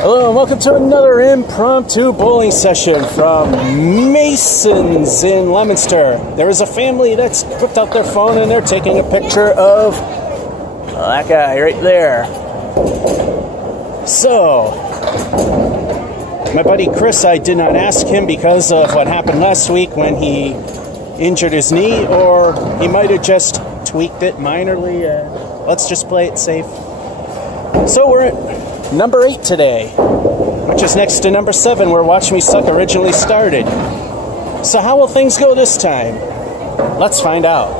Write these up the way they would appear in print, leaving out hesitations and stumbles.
Hello and welcome to another impromptu bowling session from Masons in Leominster. There is a family that's whipped out their phone and they're taking a picture of that guy right there. So, my buddy Chris, I did not ask him because of what happened last week when he injured his knee, or he might have just tweaked it minorly. Let's just play it safe. So we're at number 8 today, which is next to number 7, where Watch Me Suck originally started. So how will things go this time? Let's find out.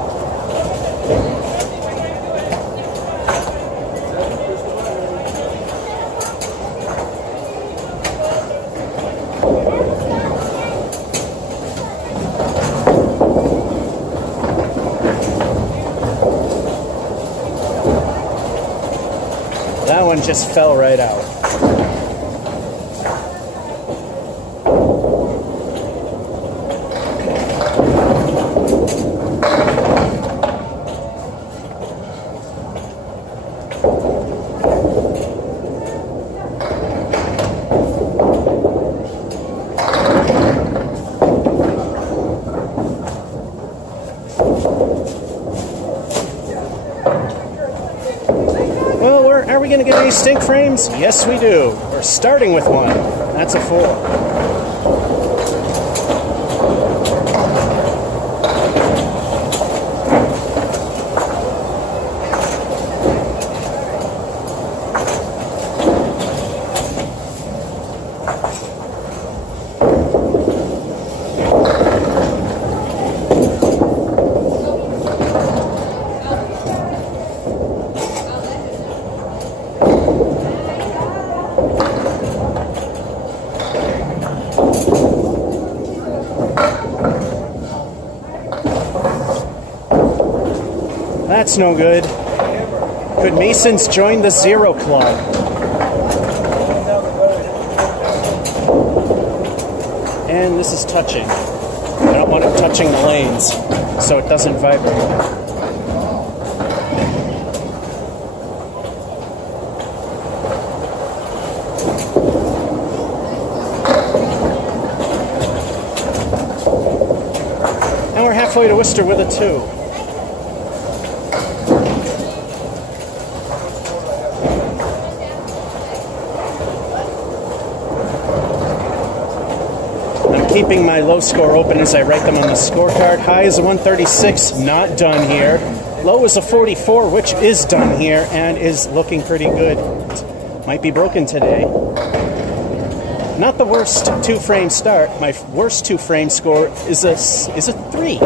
That one just fell right out. Are we going to get any stink frames? Yes, we do. We're starting with one. That's a 4. That's no good. Could Masons join the Zero Club? And this is touching. I don't want it touching the lanes, so it doesn't vibrate. And we're halfway to Worcester with a 2. Keeping my low score open as I write them on the scorecard. High is a 136, not done here. Low is a 44, which is done here and is looking pretty good. Might be broken today. Not the worst 2-frame start. My worst 2-frame score is a 3.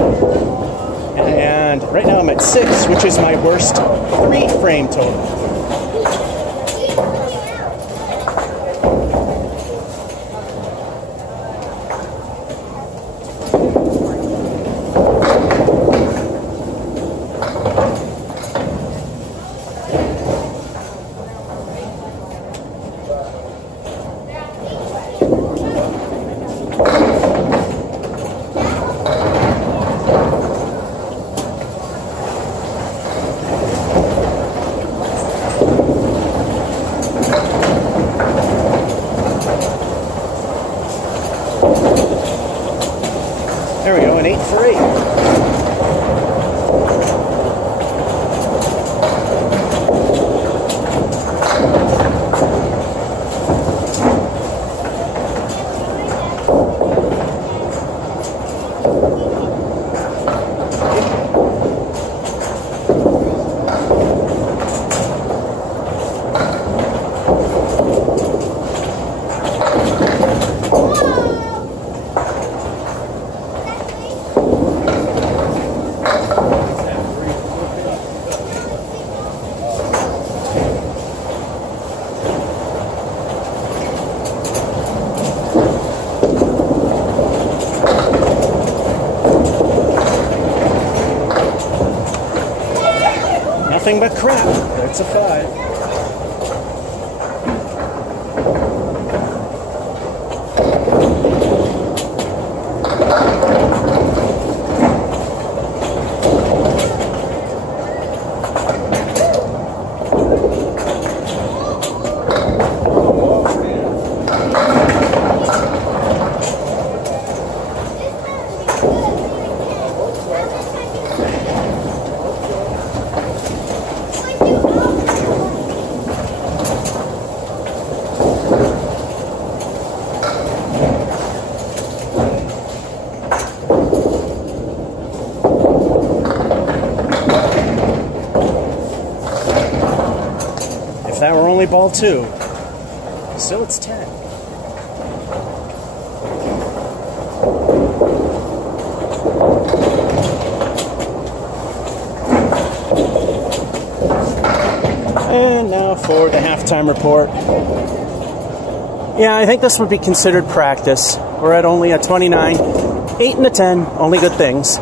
And right now I'm at 6, which is my worst 3-frame total. There we go, an 8 for 8. Nothing but crap. That's a 5. play ball 2. Still, it's 10. And now for the halftime report. Yeah, I think this would be considered practice. We're at only a 29. 8 and a 10, only good things.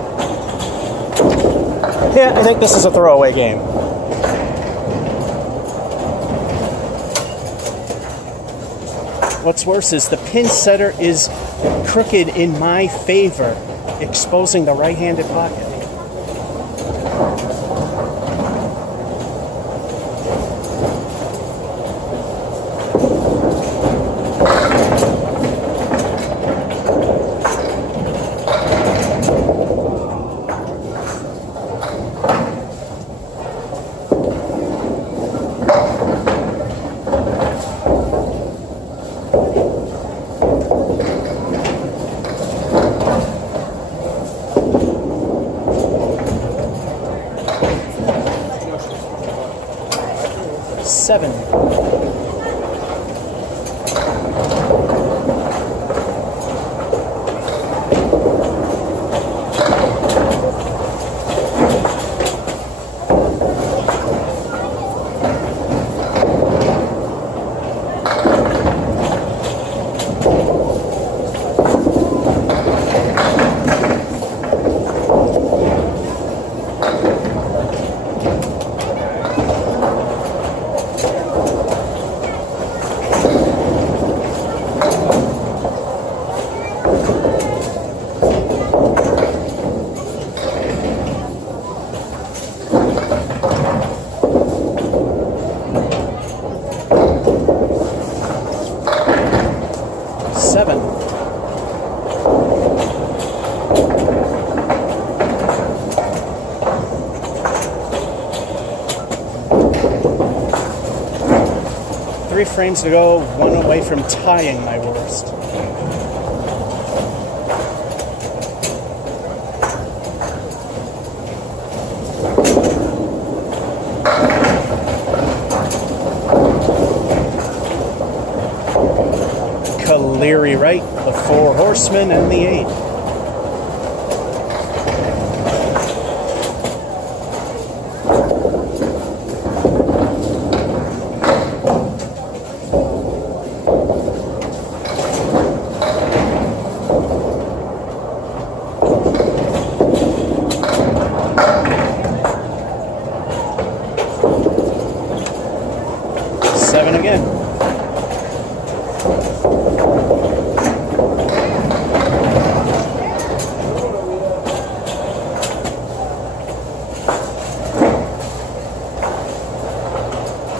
Yeah, I think this is a throwaway game. What's worse is the pin setter is crooked in my favor, exposing the right-handed pocket. Seven. Frames to go, one away from tying my worst. Caleri right, the 4 horsemen, and the 8.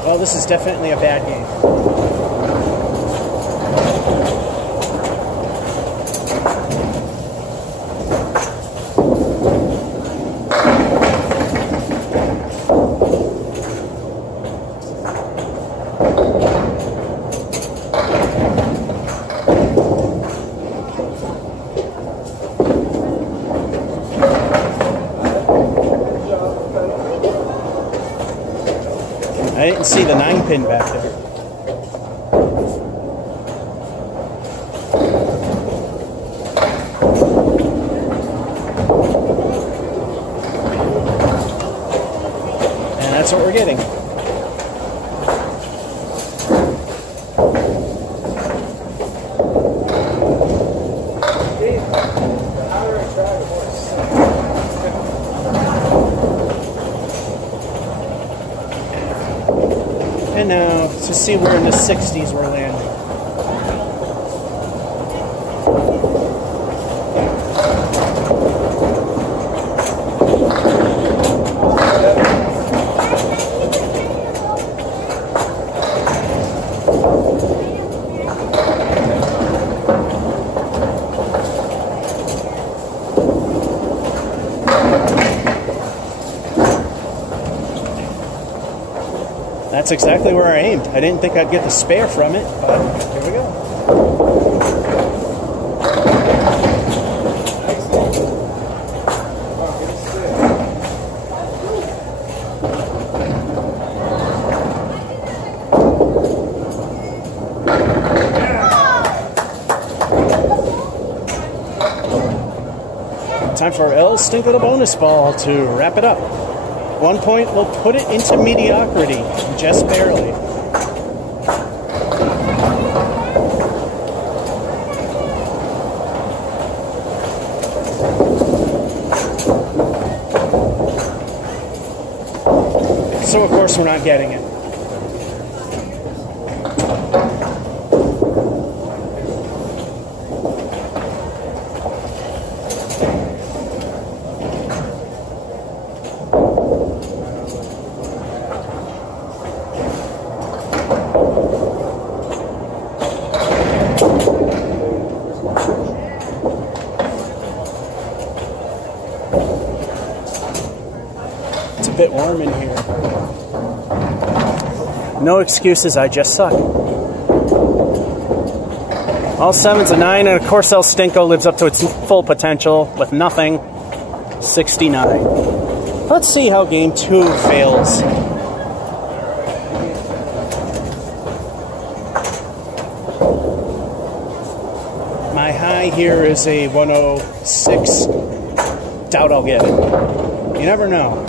Well, this is definitely a bad game. I didn't see the 9 pin back there. And that's what we're getting. And now, to see where in the 60s we're landing. That's exactly where I aimed. I didn't think I'd get the spare from it, but here we go. time for El Stinko the bonus ball to wrap it up. 1 point will put it into mediocrity, just barely. So of course we're not getting it. It's a bit warm in here. No excuses, I just suck. All 7's a 9, and of course El Stinko lives up to its full potential with nothing. 69. Let's see how game 2 fails. My high here is a 106. Doubt I'll get it. You never know.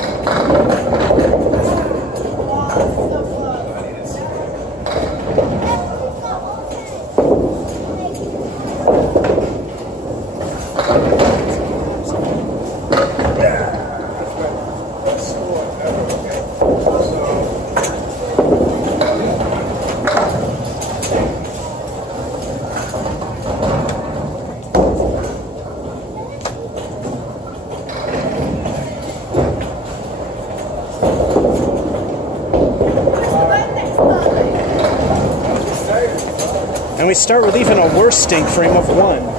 And we start with even a worse stink frame of 1.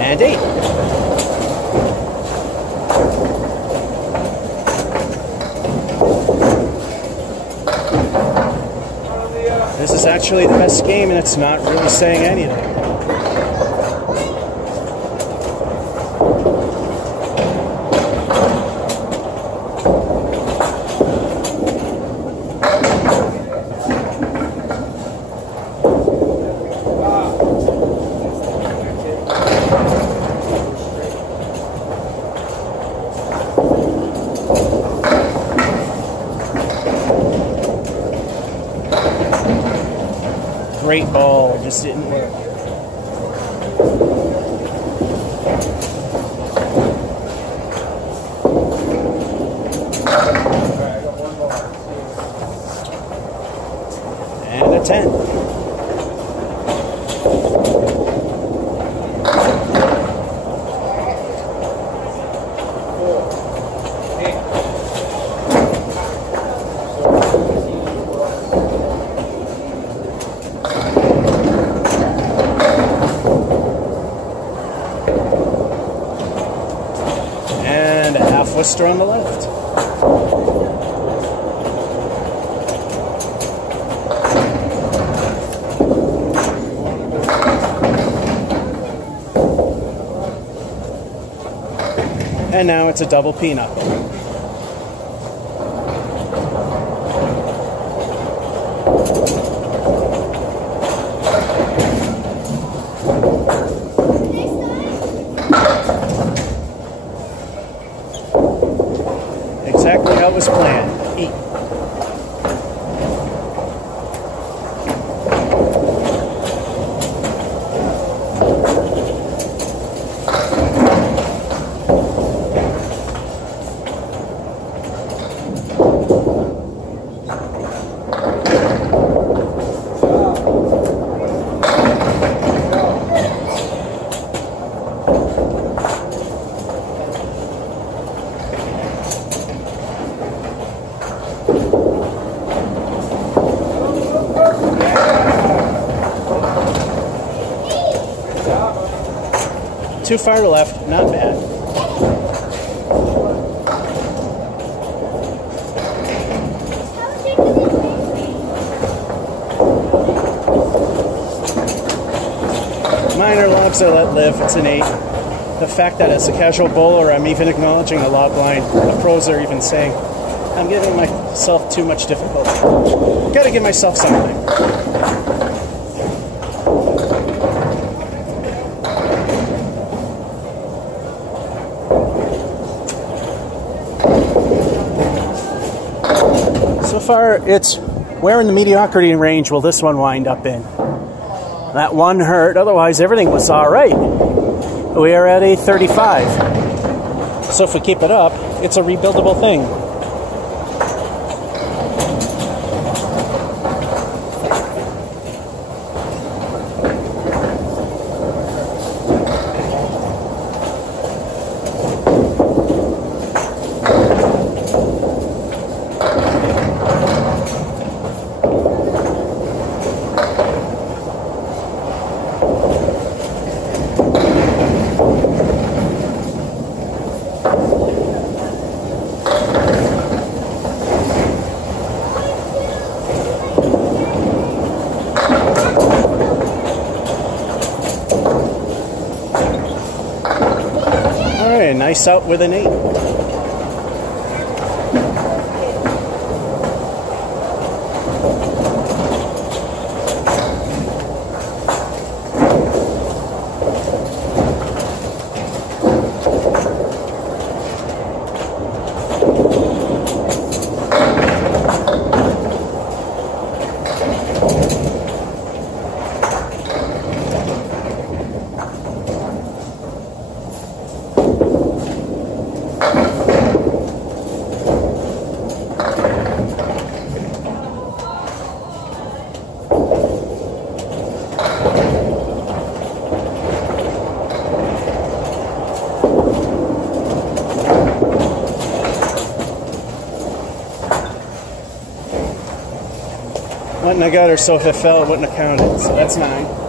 And 8. This is actually the best game, and it's not really saying anything. Great ball, just didn't work. And a 10. And a half Worcester on the left. And now it's a double peanut. Exactly how it was planned. Eat. too far left, not bad. Minor lobs I let live, it's an 8. The fact that as a casual bowler, I'm even acknowledging a lob line. The pros are even saying, I'm giving myself too much difficulty. Gotta give myself something. So far, it's where in the mediocrity range will this one wind up in? That one hurt, otherwise everything was all right. We are at a 35. So if we keep it up, it's a rebuildable thing. Nice out with an 8. Wouldn't have got her, so if it fell, it wouldn't have counted. So that's 9.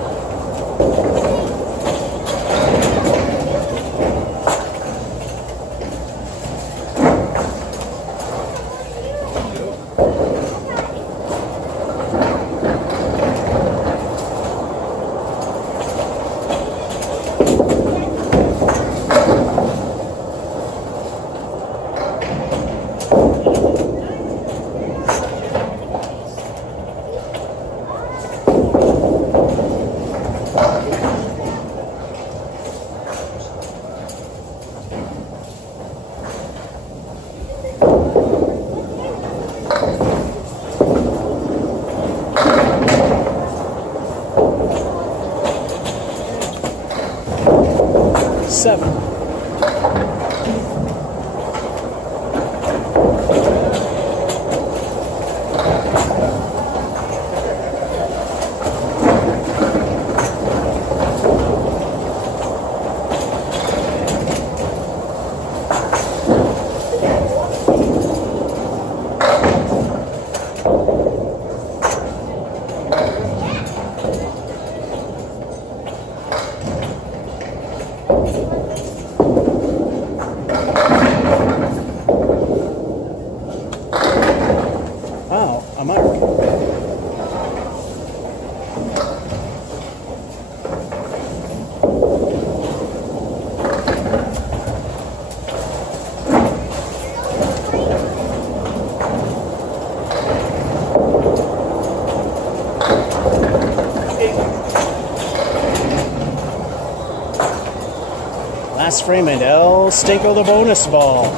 Last frame and El Stinko the bonus ball.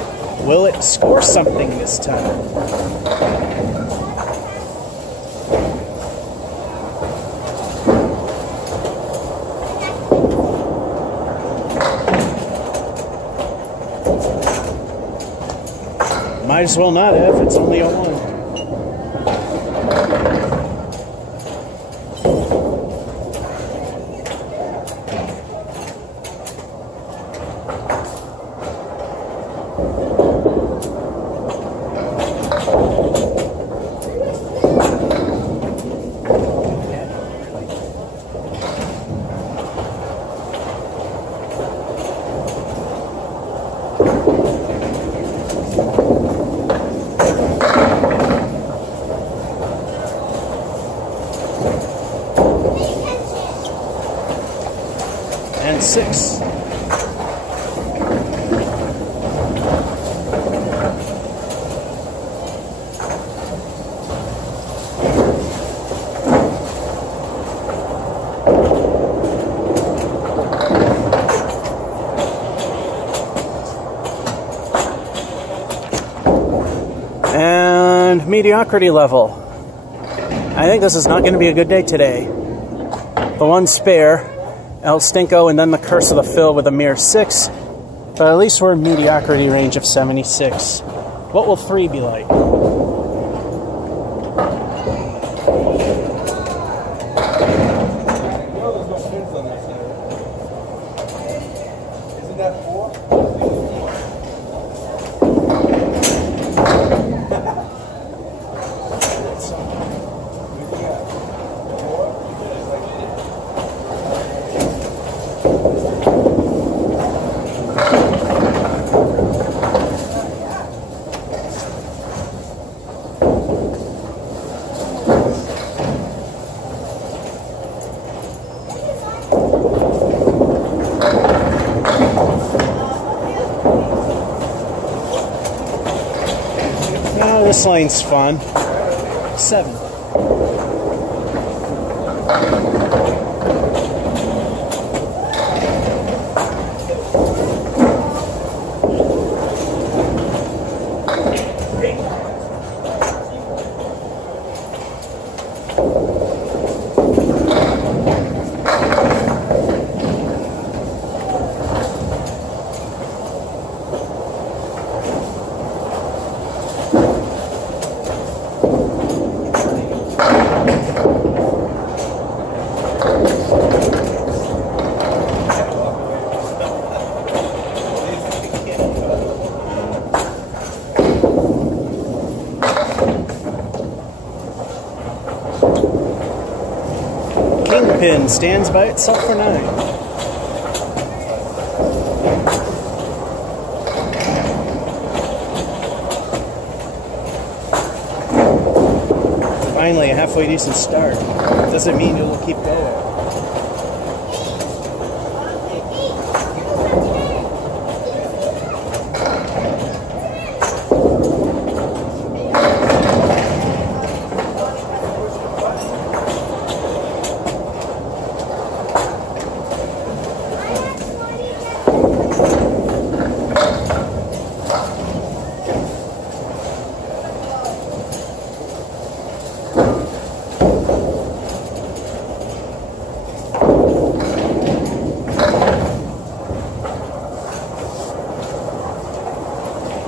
Will it score something this time? Might as well not have, it's only a 1. 6. And mediocrity level. I think this is not going to be a good day today. The one spare, El Stinko, and then the Curse of the Fill with a mere 6. But at least we're in mediocrity range of 76. What will 3 be like? Isn't that 4? Oh, this line's fun. 7. Kingpin stands by itself for 9. Finally, a halfway decent start. Doesn't mean it will keep going.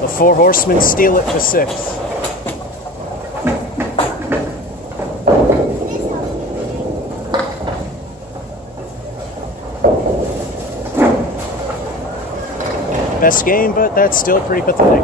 The 4 horsemen steal it for 6. Best game, but that's still pretty pathetic.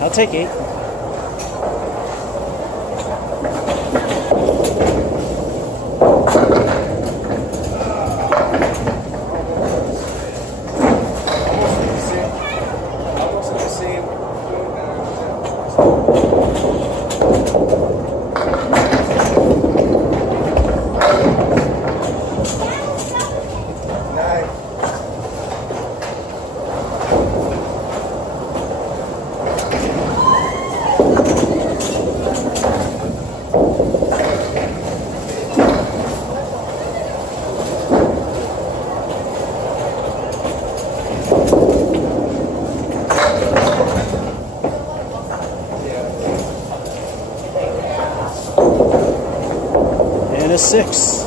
I'll take 8. And a 6.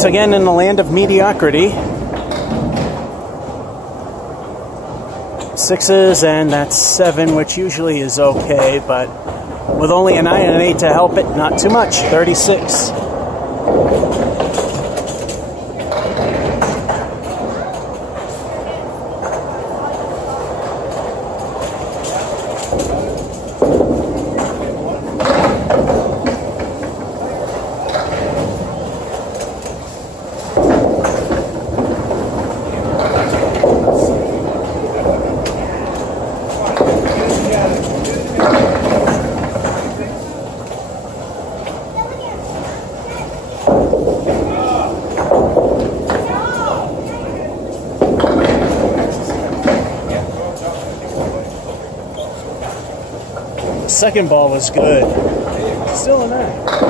once again in the land of mediocrity. Sixes, and that's 7, which usually is okay, but with only a 9 and an 8 to help it, not too much. 36. Second ball was good. Still a 9.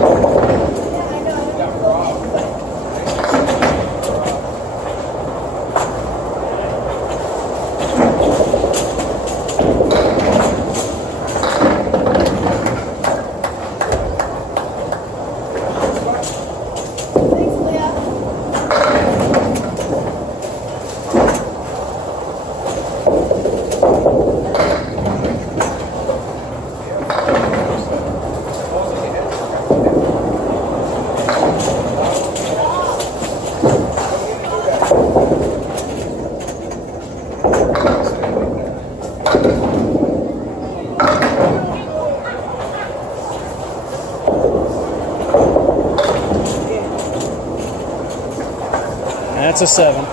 That's a 7.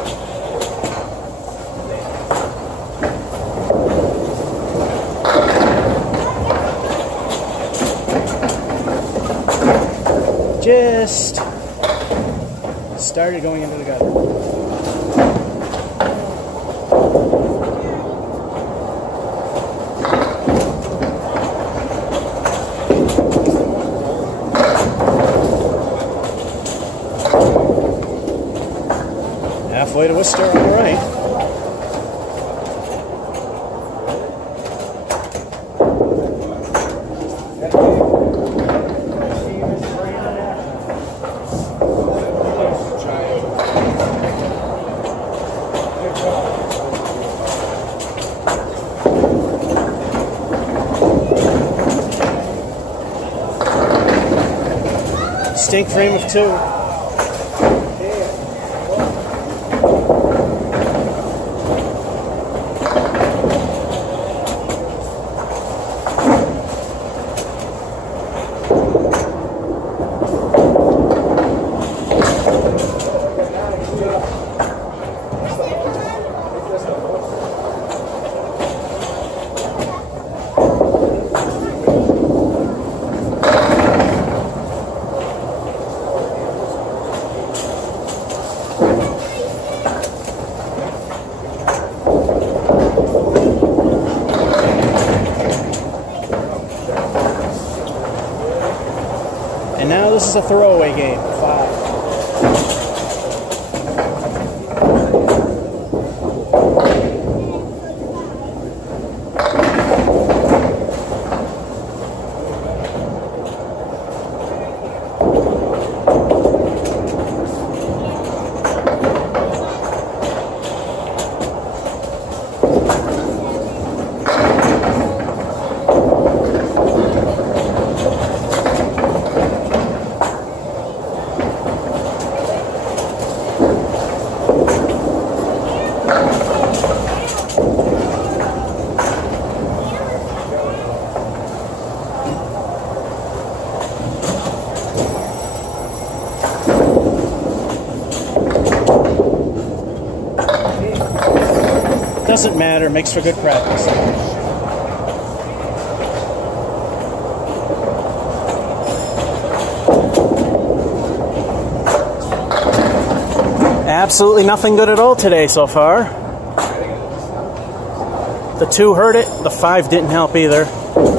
Just started going into the gutter. Halfway to Worcester on the right. Stink frame of 2. And now this is a throwaway game. 5. Doesn't matter, makes for good practice. Absolutely nothing good at all today so far. The 2 hurt it, the 5 didn't help either.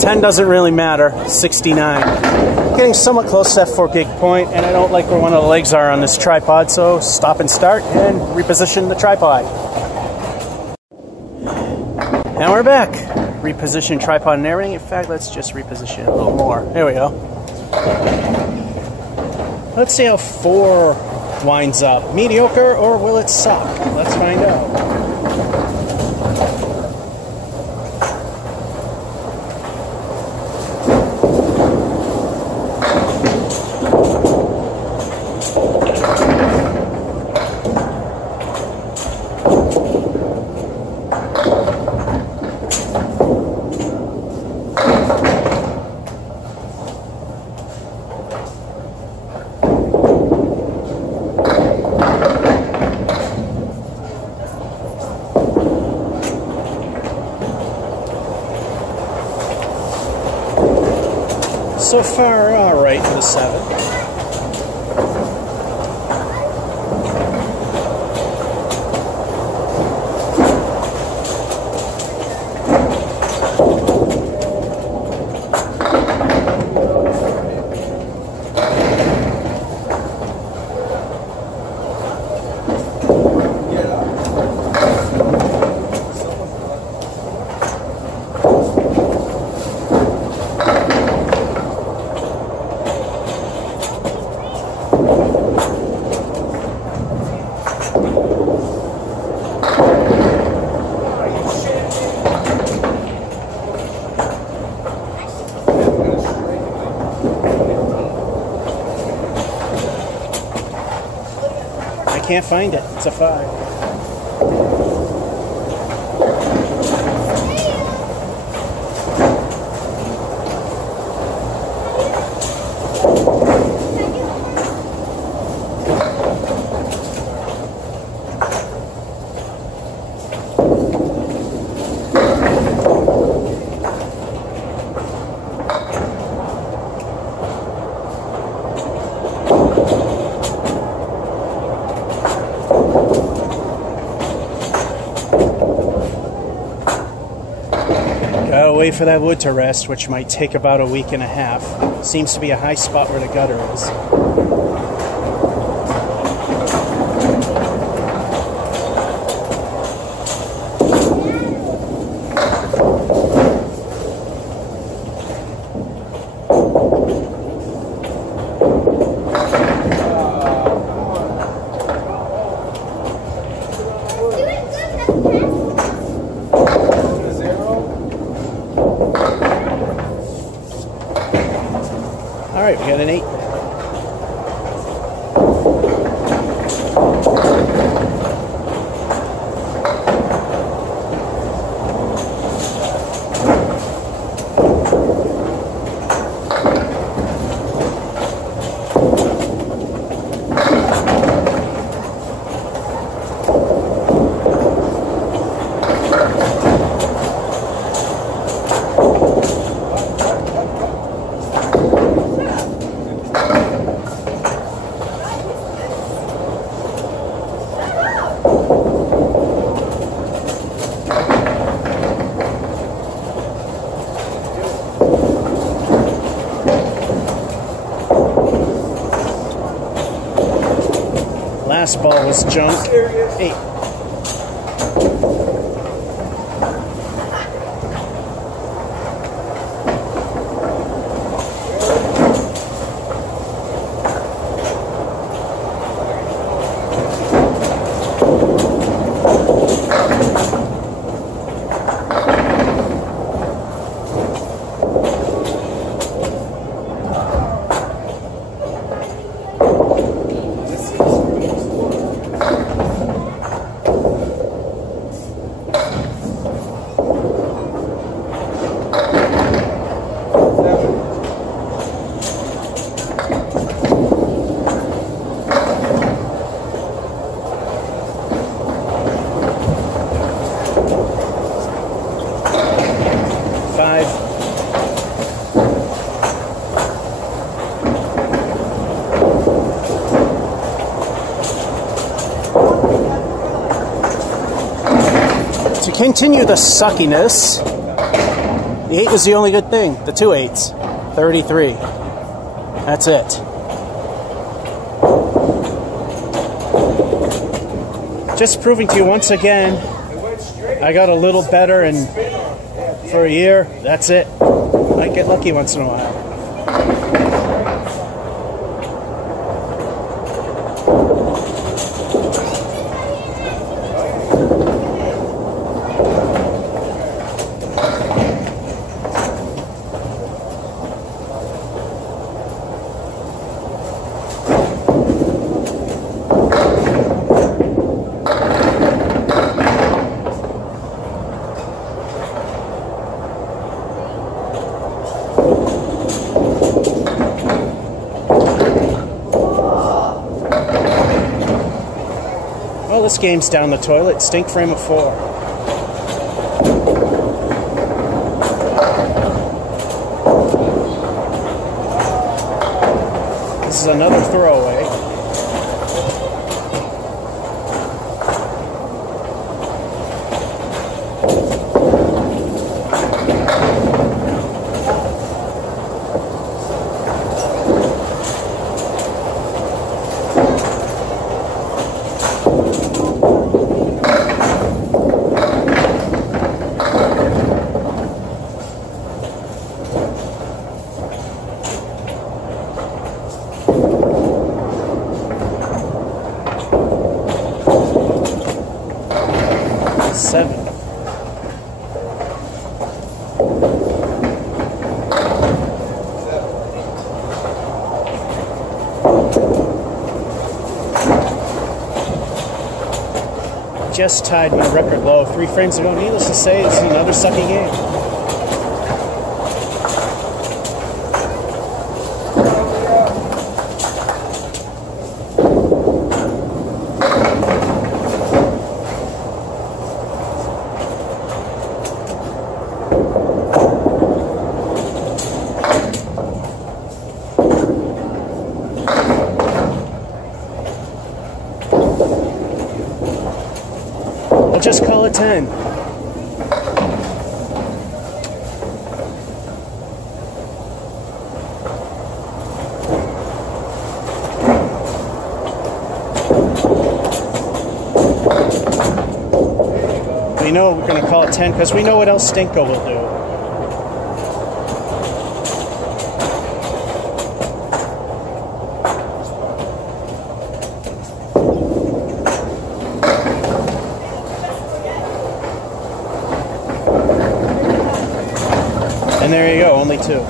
10 doesn't really matter, 69. Getting somewhat close to that 4 gig point, and I don't like where one of the legs are on this tripod, so stop and start and reposition the tripod. Now we're back. Reposition tripod and everything. In fact, let's just reposition it a little more. There we go. Let's see how 4 winds up. Mediocre, or will it suck? Let's find out. So far, all right for the 7. Can't find it. It's a 5. Gotta wait for that wood to rest, which might take about a week and a half. Seems to be a high spot where the gutter is. All right, we got an 8. Last ball was junk. 8. To continue the suckiness, the 8 was the only good thing. The 2 8s. 33. That's it. Just proving to you once again, I got a little better, and for a year, that's it. Might get lucky once in a while. this game's down the toilet. Stink frame of 4. This is another throwaway. Just tied my record low 3 frames ago. Needless to say, it's another sucky game. I'll just call it 10. We know we're going to call it 10 because we know what else Stinko will do. And there you go, only 2.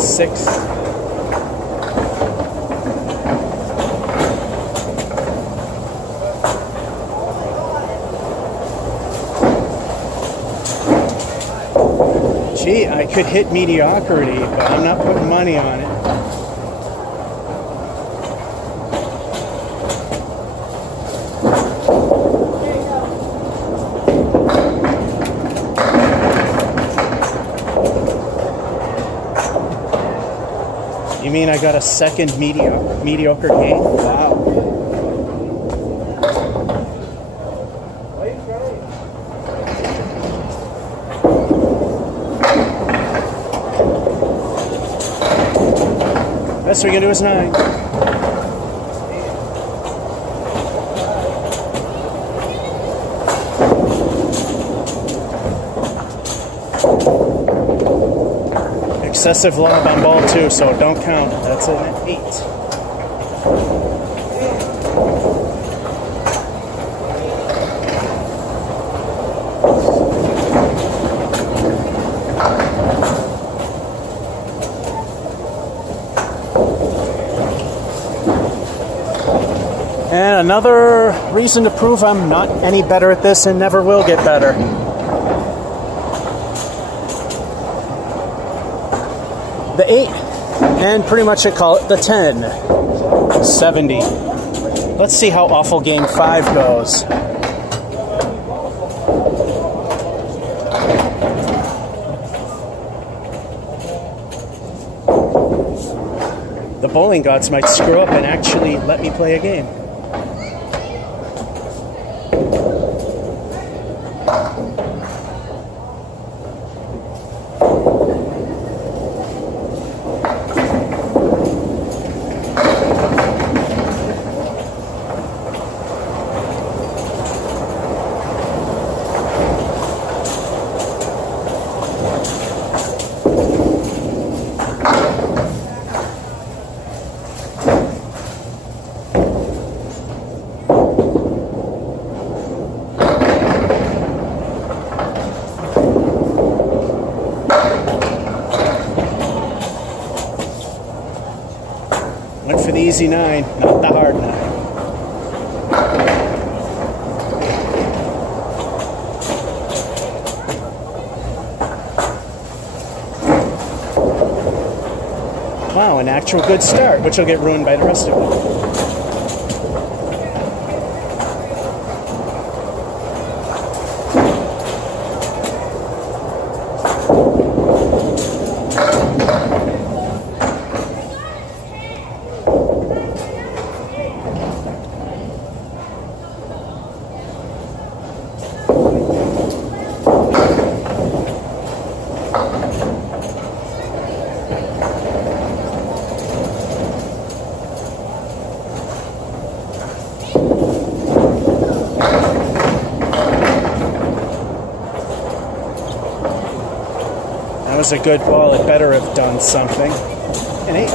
Six. Gee, I could hit mediocrity, but I'm not putting money on it. You mean I got a second mediocre game? Wow. Best we can do is 9. Excessive lob on ball 2, so don't count. That's an 8. And another reason to prove I'm not any better at this and never will get better. The 8, and pretty much I call it the 10. 70. Let's see how awful game 5 goes. The bowling gods might screw up and actually let me play a game. Went for the easy 9, not the hard 9. Wow, an actual good start, which will get ruined by the rest of it. That was a good ball. It better have done something. An 8.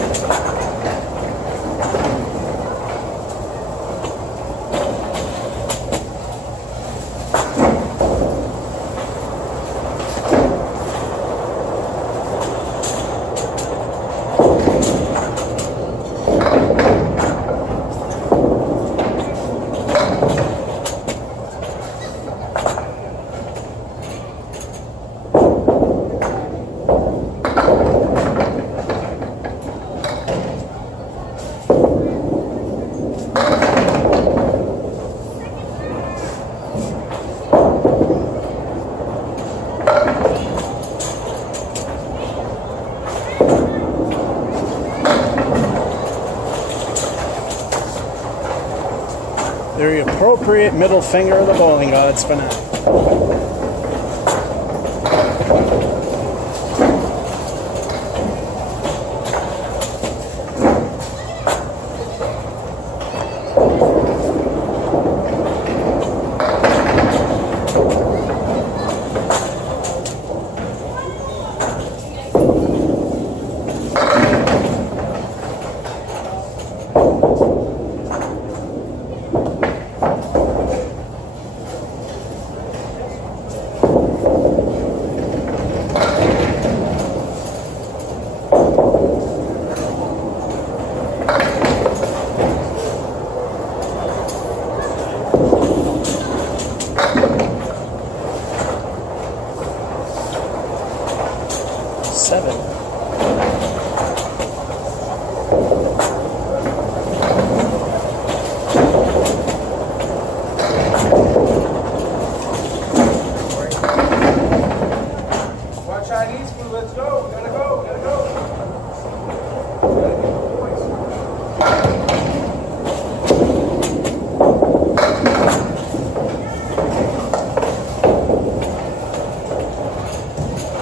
The appropriate middle finger of the bowling gods for now.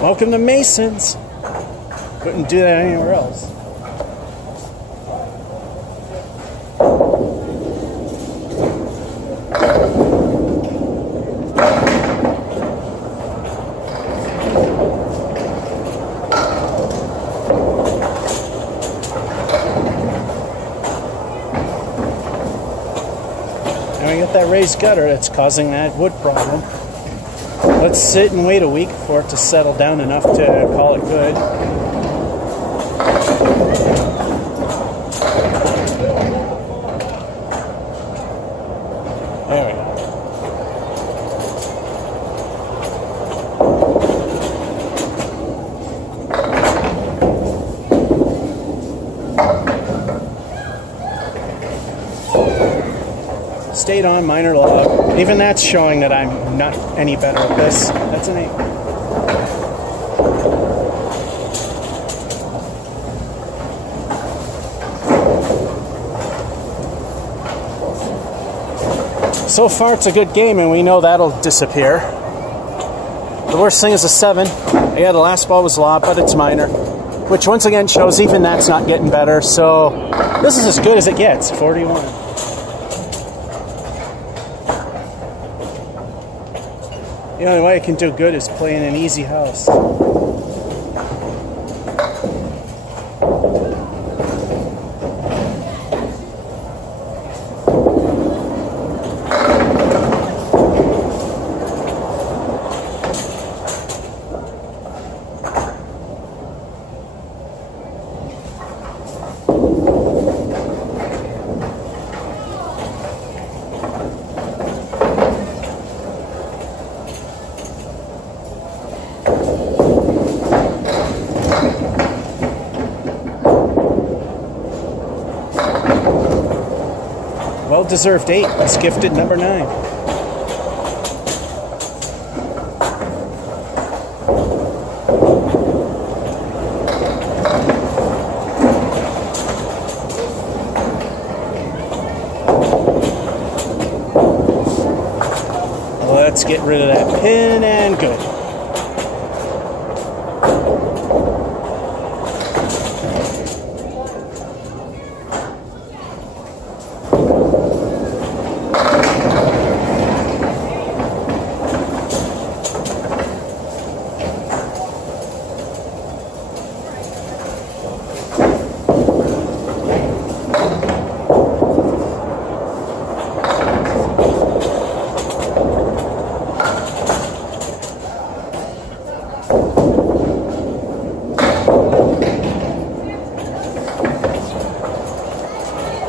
Welcome to Masons. Couldn't do that anywhere else. And we got that raised gutter that's causing that wood problem. Let's sit and wait a week for it to settle down enough to call it good. There we go. Stayed on minor log. Even that's showing that I'm not any better at this. That's an 8. So far it's a good game, and we know that'll disappear. The worst thing is a 7. Yeah, the last ball was lob, but it's minor. Which once again shows even that's not getting better. So this is as good as it gets, 41. The only way I can do good is play in an easy house. Well-deserved 8. It's gifted number 9. Let's get rid of that pin and good.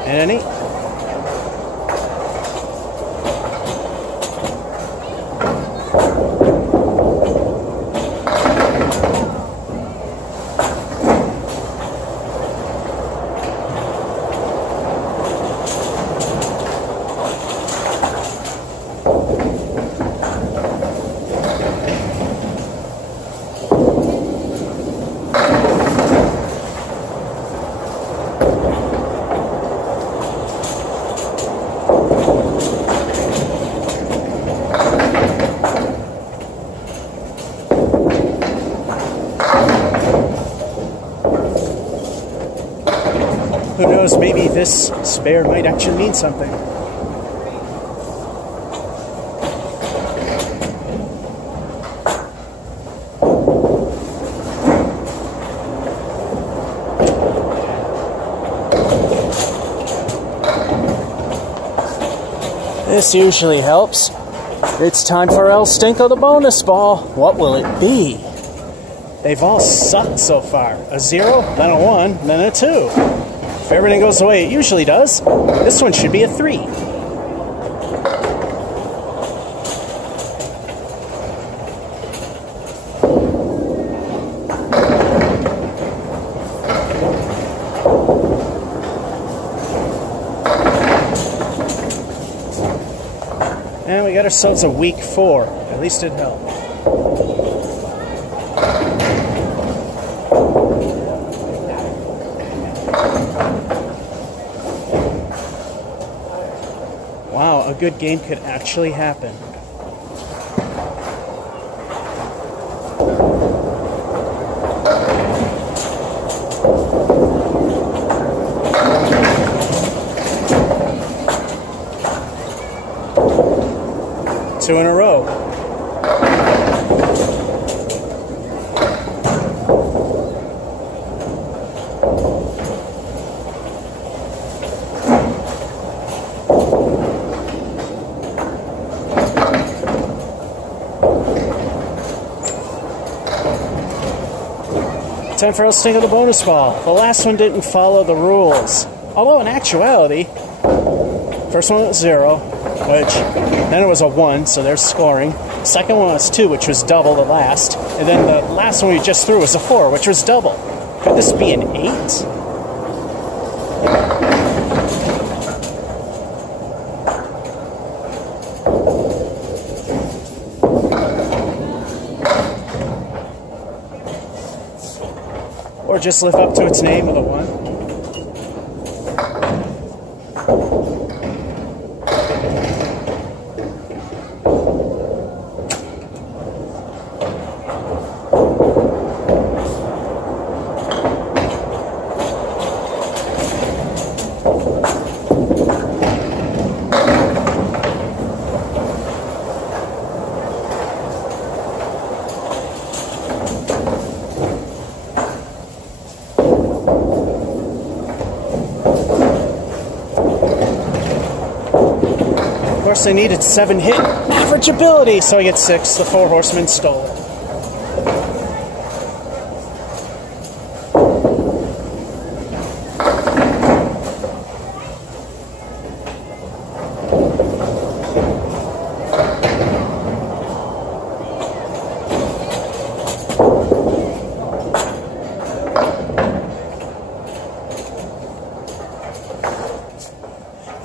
And an 8. Who knows, maybe this spare might actually mean something. This usually helps. It's time for El Stinko the bonus ball. What will it be? They've all sucked so far. A 0, then a 1, then a 2. If everything goes the way it usually does, this one should be a 3. And we got ourselves a week 4. At least it helped. Wow, a good game could actually happen. Two in a row. Time for El Stinko the bonus ball. The last one didn't follow the rules. Although in actuality, first one was 0, which then it was a 1, so there's scoring. Second one was 2, which was double the last. And then the last one we just threw was a 4, which was double. Could this be an 8? Or just live up to its name with a 1. Of course, they needed 7 hit average ability, so I get 6. The 4 horsemen stole it.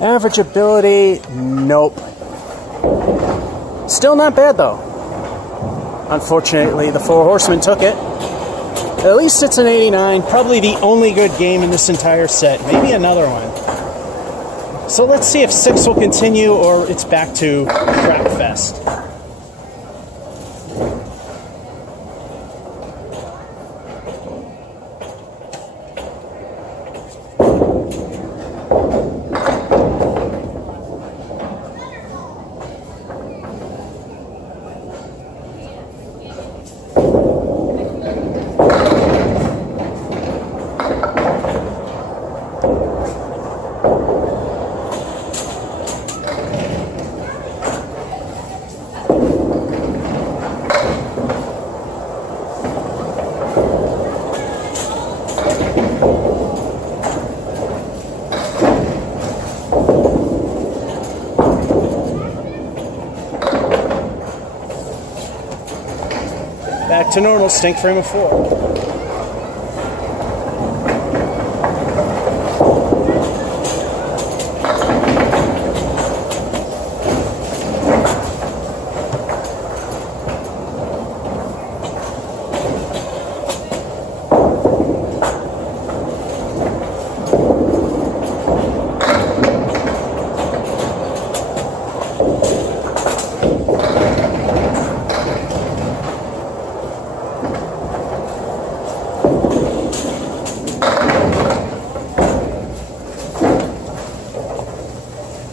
Average ability, nope. Still not bad though. Unfortunately, the Four Horsemen took it. At least it's an 89. Probably the only good game in this entire set. Maybe another one. So let's see if 6 will continue or it's back to crap fest. Back to normal, stink frame of 4.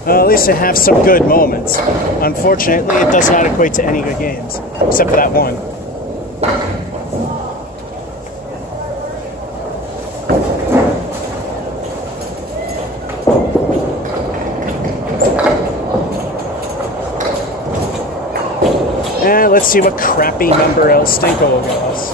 Well, at least I have some good moments. Unfortunately, it does not equate to any good games, except for that one. And let's see what crappy number El Stinko will give us.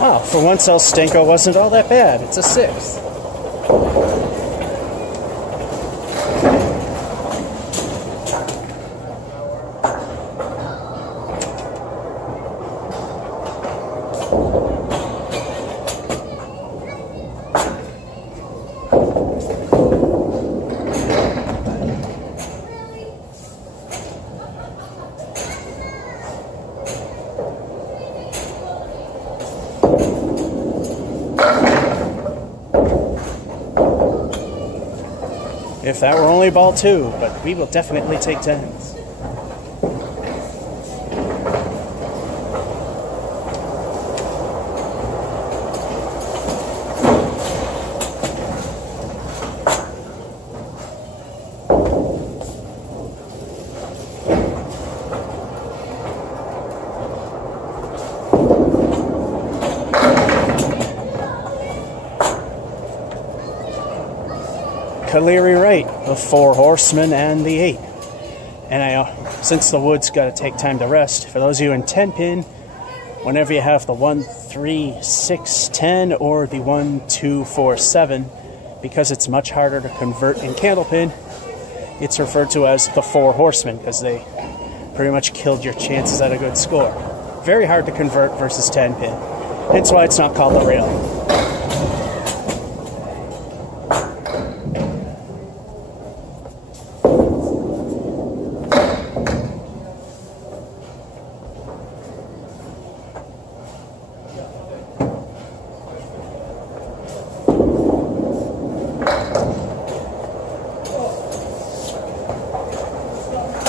Wow, for once El Stinko wasn't all that bad. It's a 6. If that were only ball 2, but we will definitely take 10s. Caleri right, the 4 Horsemen and the 8. And since the wood's got to take time to rest, for those of you in 10 pin, whenever you have the 1, 3, 6, 10, or the 1, 2, 4, 7, because it's much harder to convert in candlepin, it's referred to as the 4 Horsemen, because they pretty much killed your chances at a good score. Very hard to convert versus 10 pin. Hence why it's not called the rail.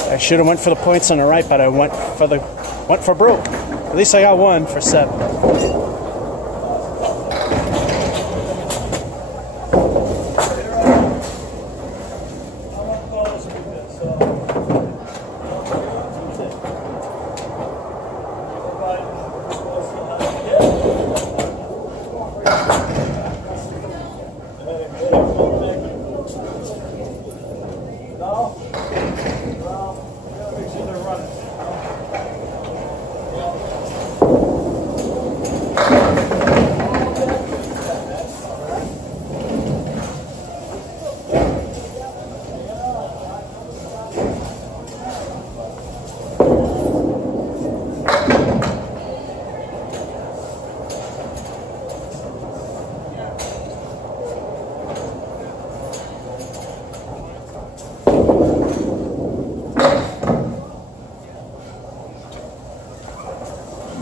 I should have went for the points on the right, but I went for broke. At least I got 1 for 7.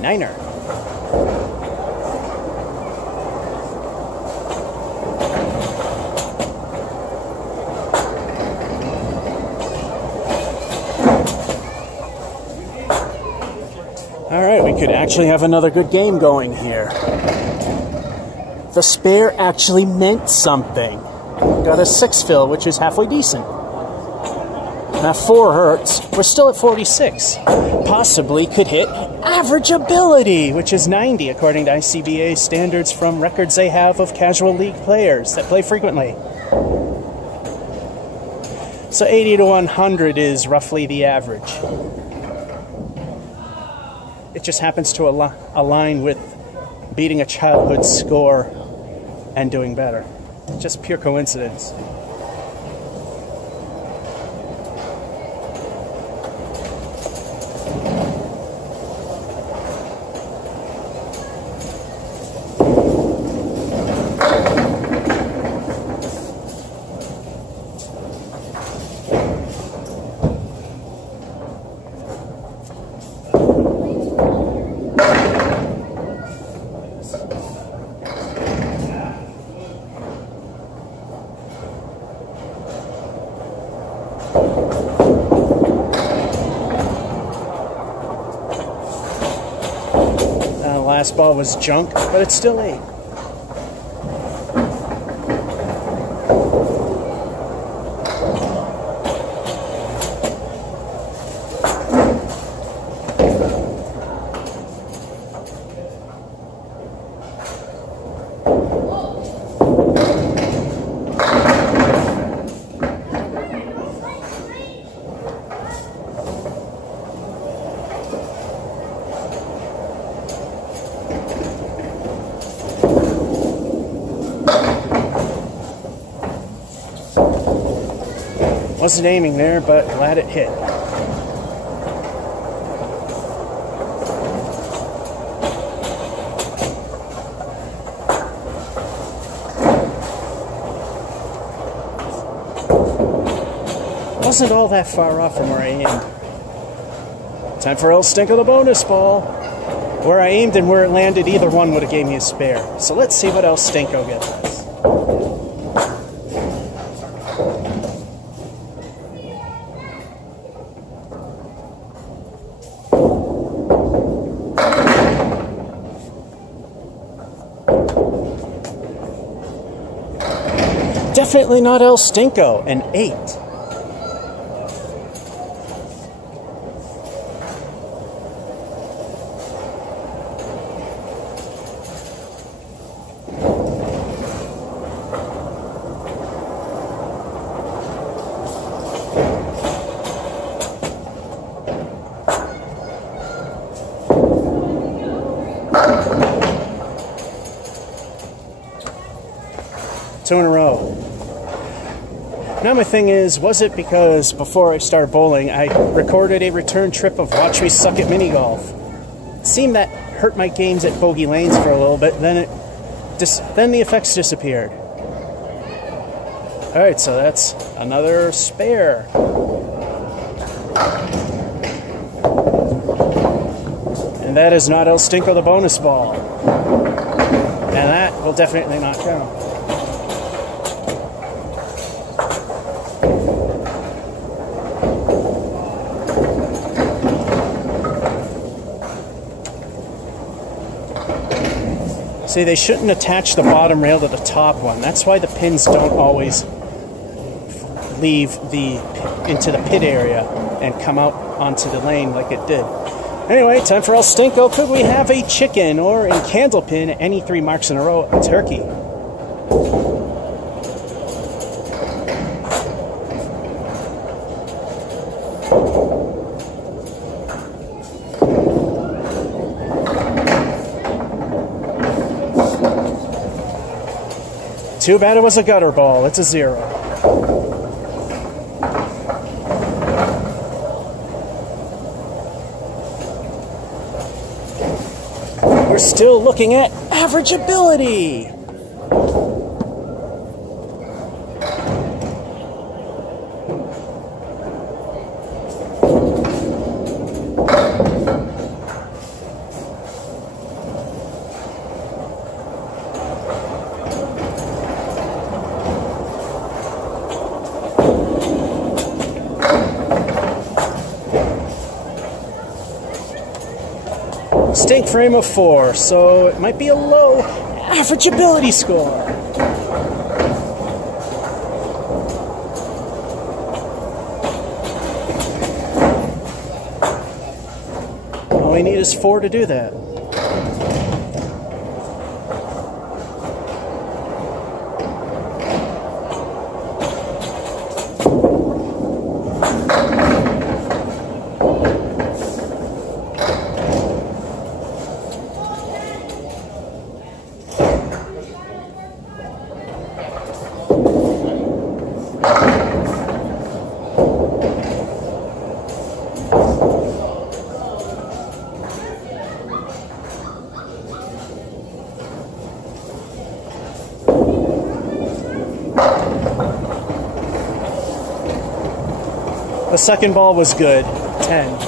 Niner. All right, we could actually have another good game going here. The spare actually meant something. Got a 6 fill, which is halfway decent. Now 4 hurts. We're still at 46. Possibly could hit average ability, which is 90 according to ICBA standards from records they have of casual league players that play frequently. So 80 to 100 is roughly the average. It just happens to align with beating a childhood score and doing better. Just pure coincidence. Last ball was junk, but it's still 8. Wasn't aiming there, but glad it hit. Wasn't all that far off from where I aimed. Time for El Stinko the bonus ball. Where I aimed and where it landed, either one would have gave me a spare. So let's see what El Stinko gives us. Definitely not El Stinko, an 8. Two in a row. Now my thing is, was it because before I started bowling, I recorded a return trip of Watch Me Suck at Mini Golf? It seemed that hurt my games at bogey lanes for a little bit, then the effects disappeared. Alright, so that's another spare. And that is not El Stinko the bonus ball. And that will definitely not count. See, they shouldn't attach the bottom rail to the top one. That's why the pins don't always leave into the pit area and come out onto the lane like it did. Anyway, time for El Stinko. Could we have a chicken or in candlepin any 3 marks in a row, a turkey? Too bad it was a gutter ball. It's a 0. We're still looking at average ability. stink frame of 4, so it might be a low average ability score. All we need is 4 to do that. The second ball was good, 10.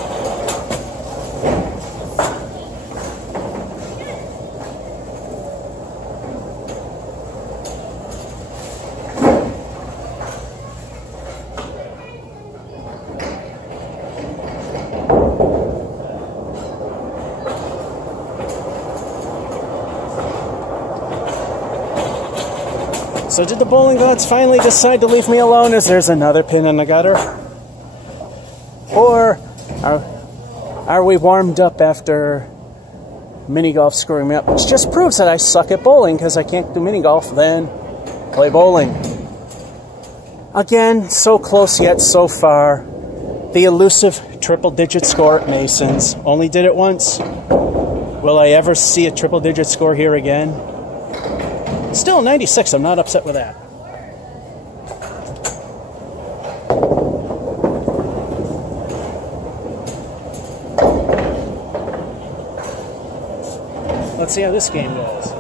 So did the bowling gods finally decide to leave me alone as there's another pin in the gutter? Or are we warmed up after mini golf screwing me up? Which just proves that I suck at bowling because I can't do mini golf, then play bowling. Again, so close yet so far. The elusive triple-digit score at Mason's. Only did it once. Will I ever see a triple-digit score here again? Still 96, I'm not upset with that. Let's see how this game goes.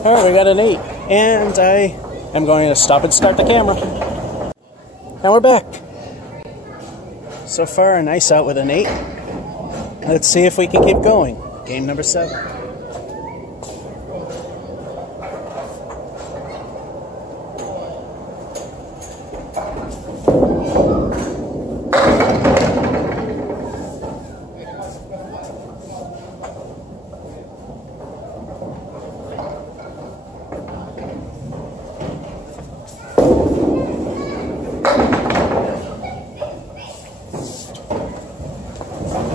Alright, we got an 8, and I am going to stop and start the camera. And we're back. So far, a nice out with an 8. Let's see if we can keep going. Game number 7.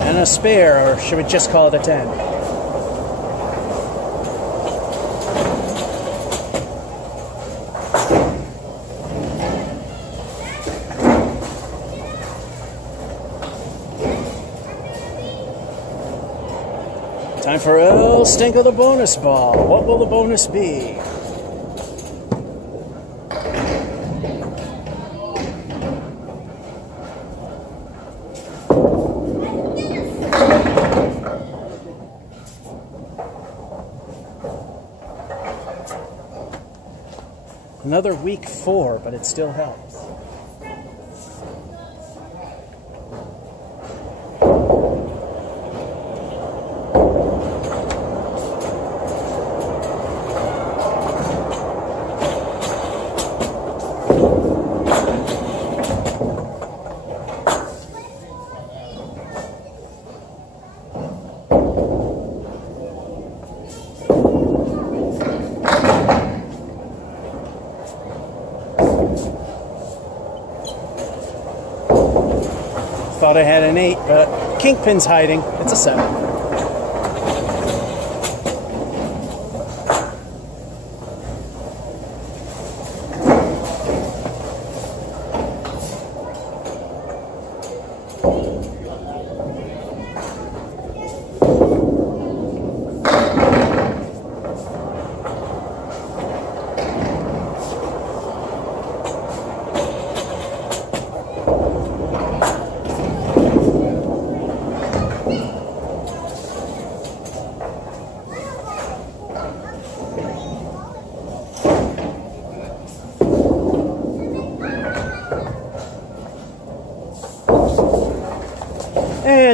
And a spare, or should we just call it a 10? Time for El Stink of the bonus ball. What will the bonus be? Another week 4, but it still helps. Thought I had an 8, but Kingpin's hiding. It's a 7.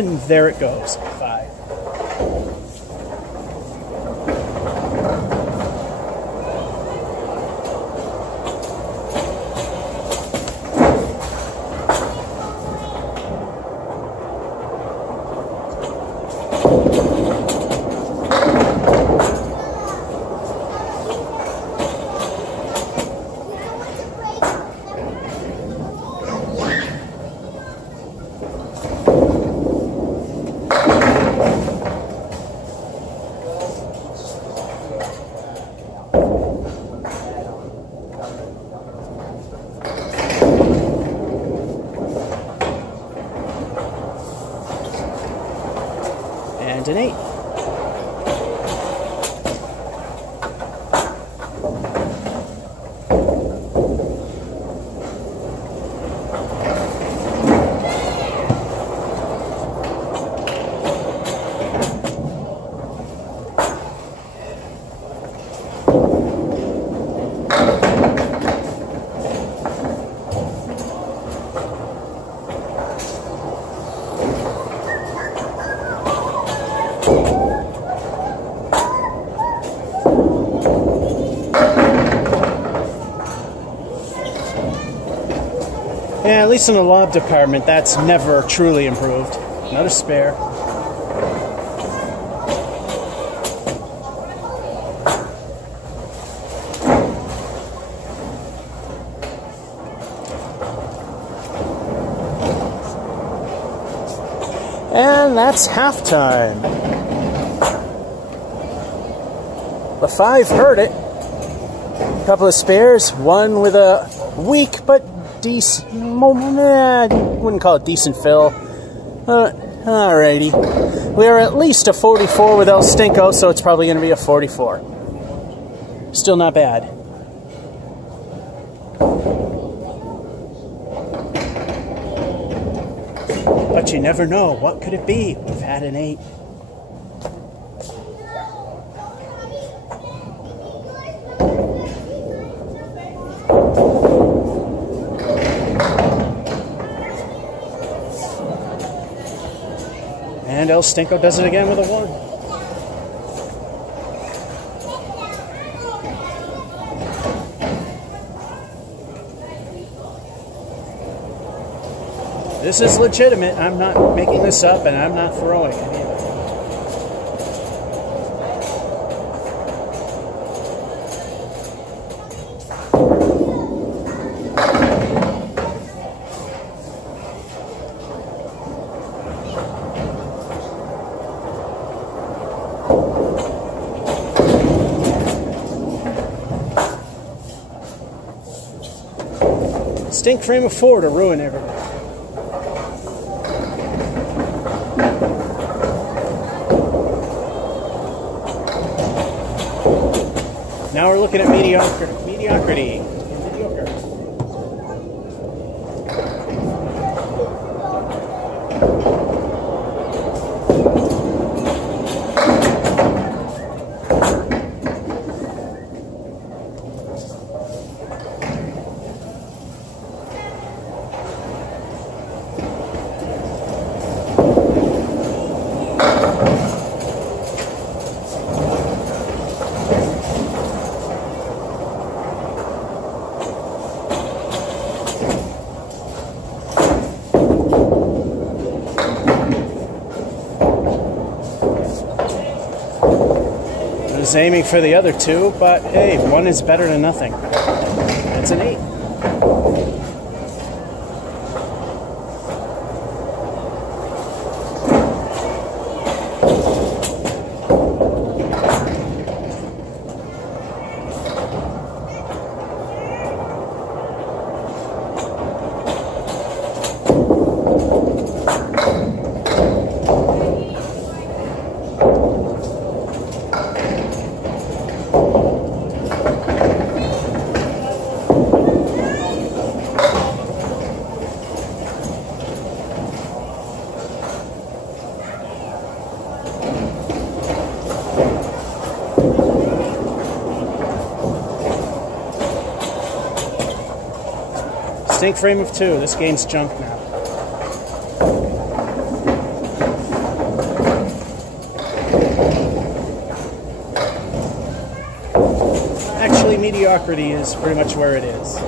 And there it goes. 5. And an 8. Yeah, at least in the lob department, that's never truly improved. Not a spare. And that's halftime. The 5 heard it. A couple of spares, one with a weak but decent, I wouldn't call it decent fill. Alrighty. We're at least a 44 with El Stinko, so it's probably going to be a 44. Still not bad. But you never know. What could it be? We've had an 8. And El Stinko does it again with a 1. This is legitimate. I'm not making this up, and I'm not throwing it either. Stink frame of 4 to ruin everything. Now we're looking at mediocrity. Mediocre. Was aiming for the other 2, but hey, 1 is better than nothing. That's an 8. Stink frame of 2. This game's junk now. Actually, mediocrity is pretty much where it is.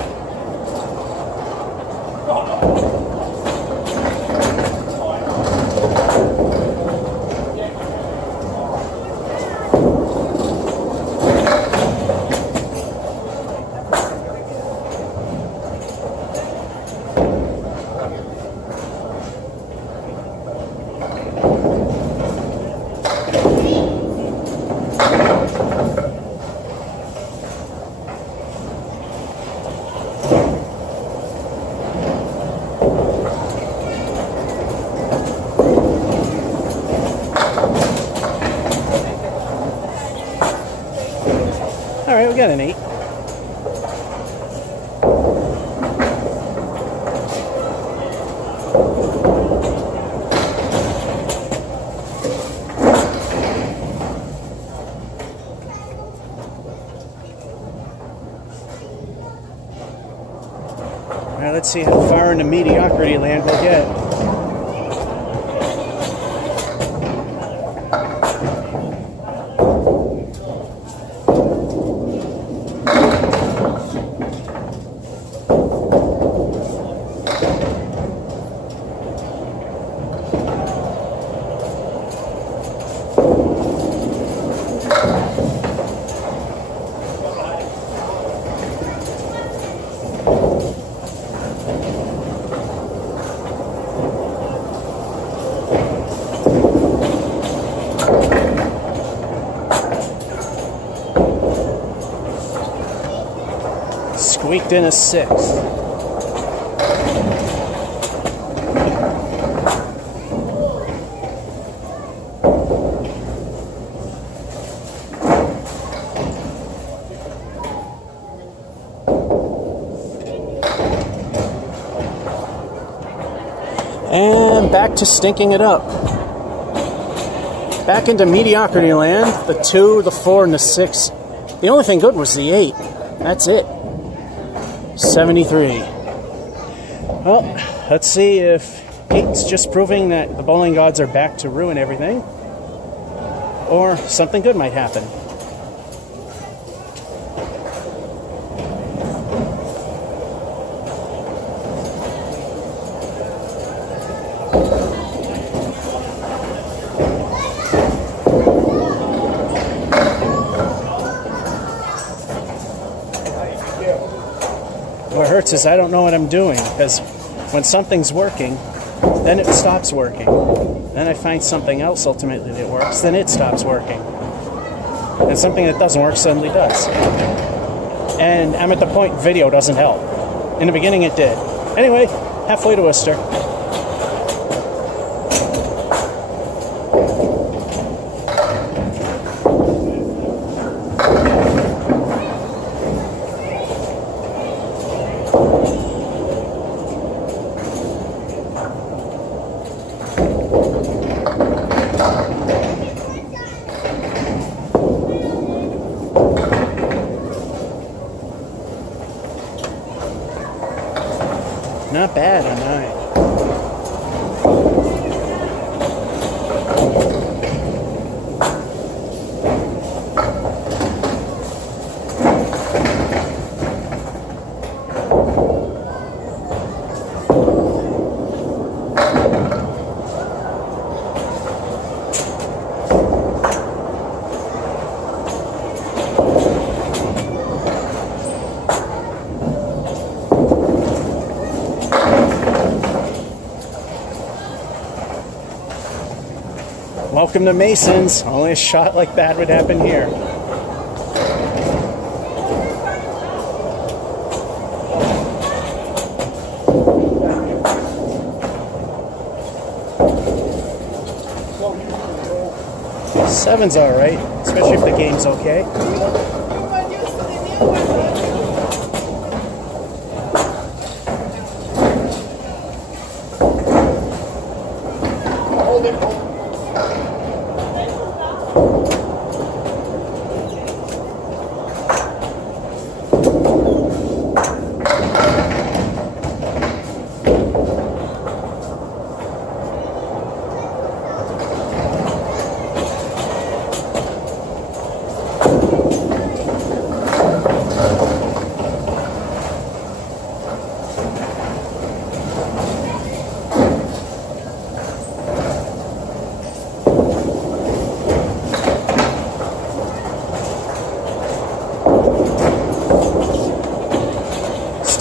All right, we got an 8. Now let's see how far into mediocrity land we'll get. Squeaked in a 6. And back to stinking it up. Back into mediocrity land. The 2, the 4, and the 6. The only thing good was the 8. That's it. 73. Well, let's see if 8's just proving that the bowling gods are back to ruin everything, or something good might happen. What hurts is I don't know what I'm doing, because when something's working, then it stops working. Then I find something else ultimately that works, then it stops working. And something that doesn't work suddenly does. And I'm at the point video doesn't help. In the beginning it did. Anyway, halfway to Worcester. Not bad on 9. Welcome to Masons. Only a shot like that would happen here. Seven's all right, especially if the game's okay.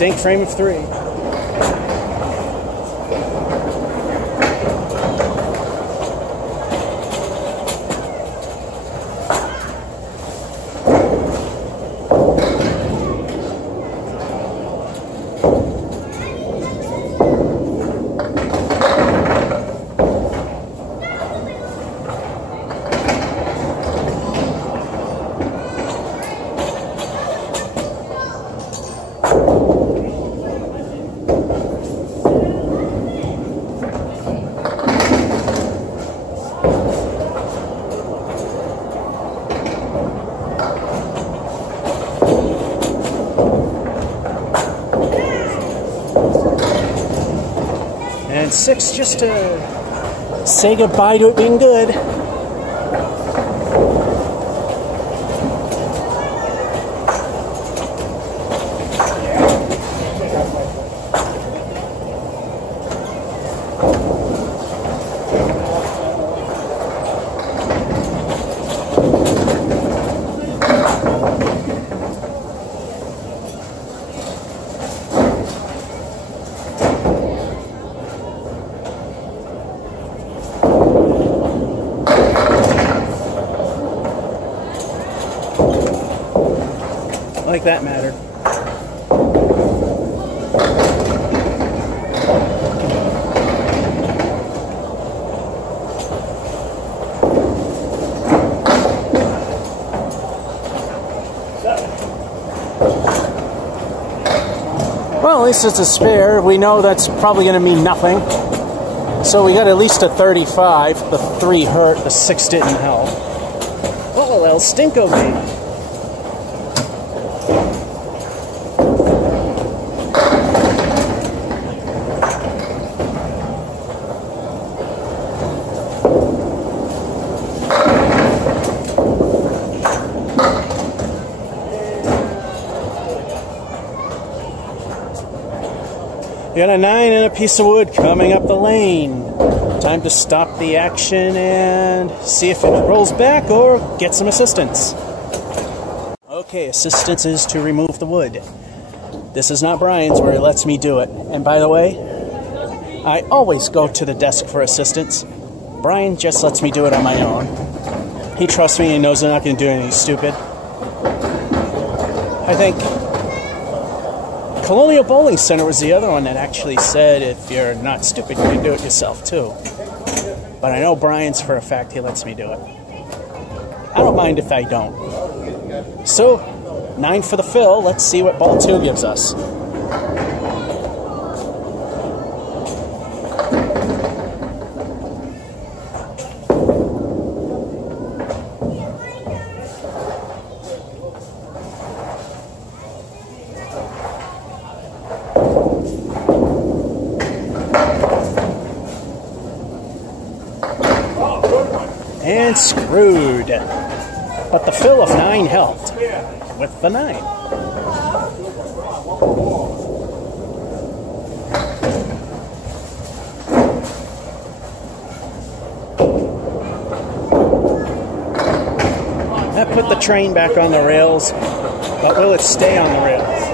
Stink frame of 3. And 6 just to say goodbye to it being good. Like that mattered. Well, at least it's a spare. We know that's probably going to mean nothing. So we got at least a 35. The 3 hurt, the 6 didn't help. What will El Stinko be? We got a 9 and a piece of wood coming up the lane. Time to stop the action and see if it rolls back or get some assistance. Okay, assistance is to remove the wood. This is not Brian's where he lets me do it. And by the way, I always go to the desk for assistance. Brian just lets me do it on my own. He trusts me and knows I'm not going to do anything stupid. I think Colonial Bowling Center was the other one that actually said if you're not stupid, you can do it yourself too. But I know Brian's for a fact he lets me do it. I don't mind if I don't. So, 9 for the fill. Let's see what ball 2 gives us. And screwed. But the fill of 9 helped. With the 9. That put the train back on the rails, but will it stay on the rails?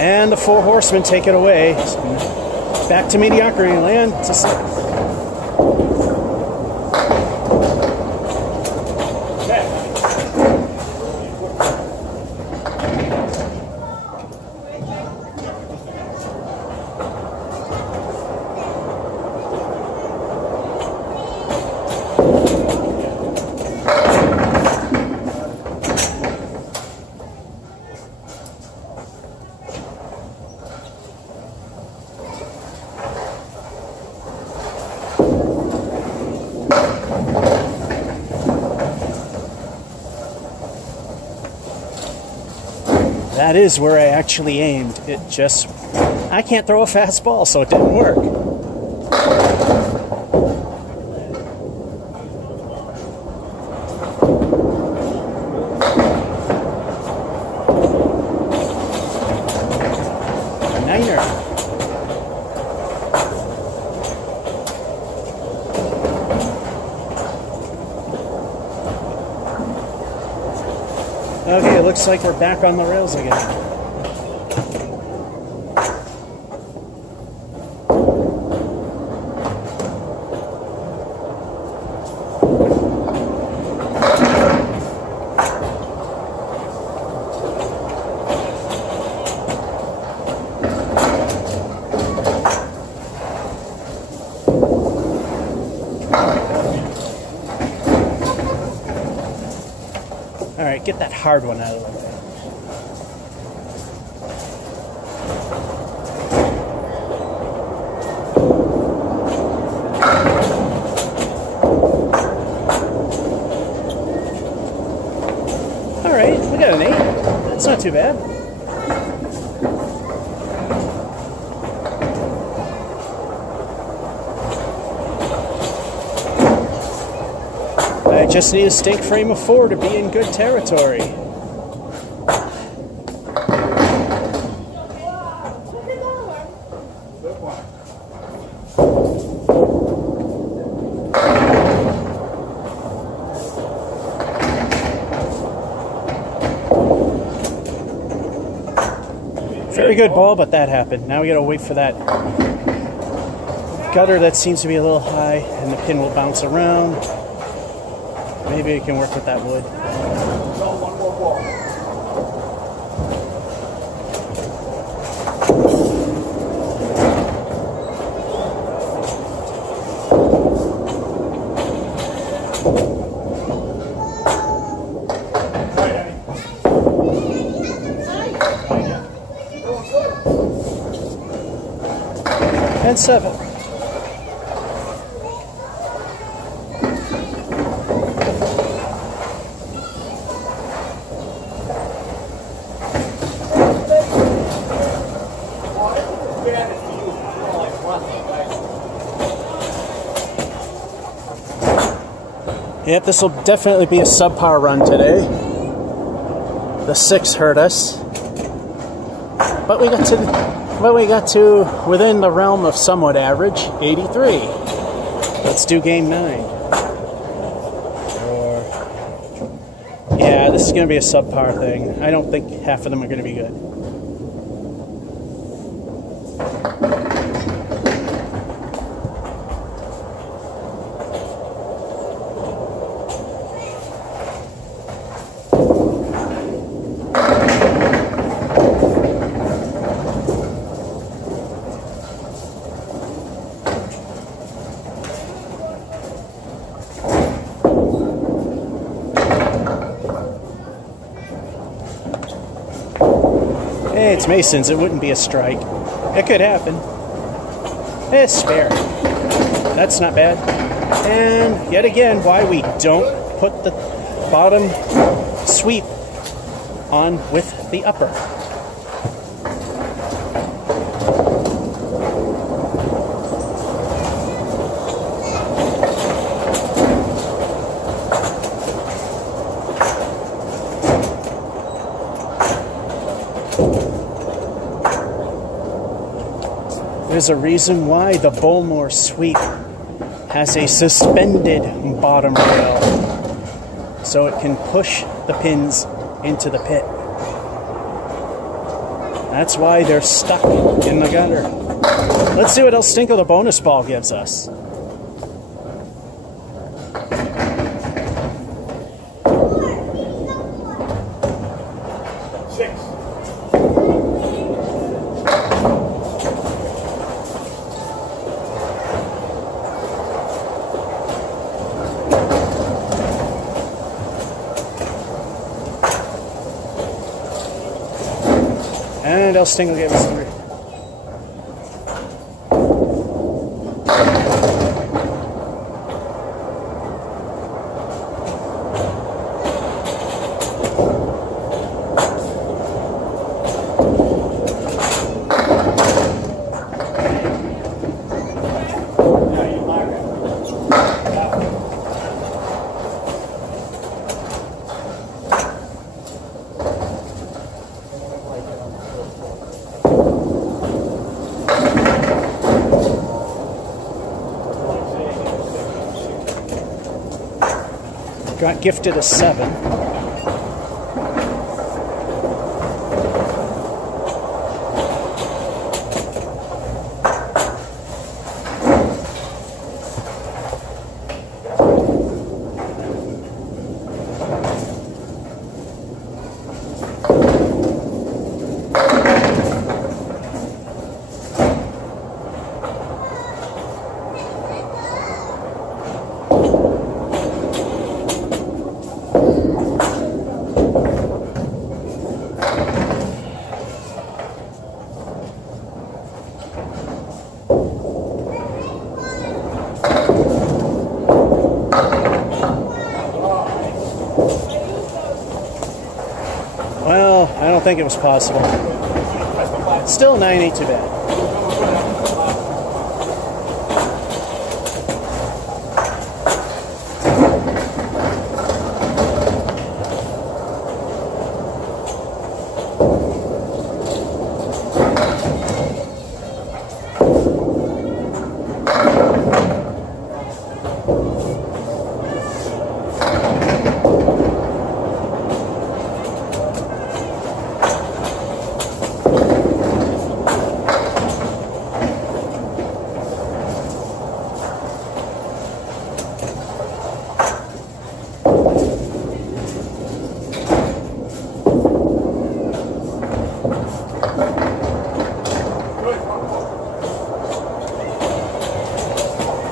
And the 4 horsemen take it away. Back to mediocrity land. That is where I actually aimed. It just... I can't throw a fast ball, so it didn't work. A niner. Okay, it looks like we're back on the rails again. Alright, get that hard one out of the way. Alright, we got an 8. That's not too bad. I just need a stake frame of 4 to be in good territory. Very good ball, but that happened. Now we gotta wait for that gutter that seems to be a little high, and the pin will bounce around. Maybe it can work with that wood. And 7. Yep, this will definitely be a subpar run today. The 6 hurt us, but we got to within the realm of somewhat average, 83. Let's do game 9. Yeah, this is going to be a subpar thing. I don't think half of them are going to be good. Hey, it's Mason's. It wouldn't be a strike. It could happen. It's spare. That's not bad. And yet again, why we don't put the bottom sweep on with the upper. There's a reason why the Bowlmore sweep has a suspended bottom rail, so it can push the pins into the pit. That's why they're stuck in the gutter. Let's see what El Stinko the bonus ball gives us. And El Stinko gave us 3. got gifted a 7. Well, I don't think it was possible. Still 9 ain't too bad.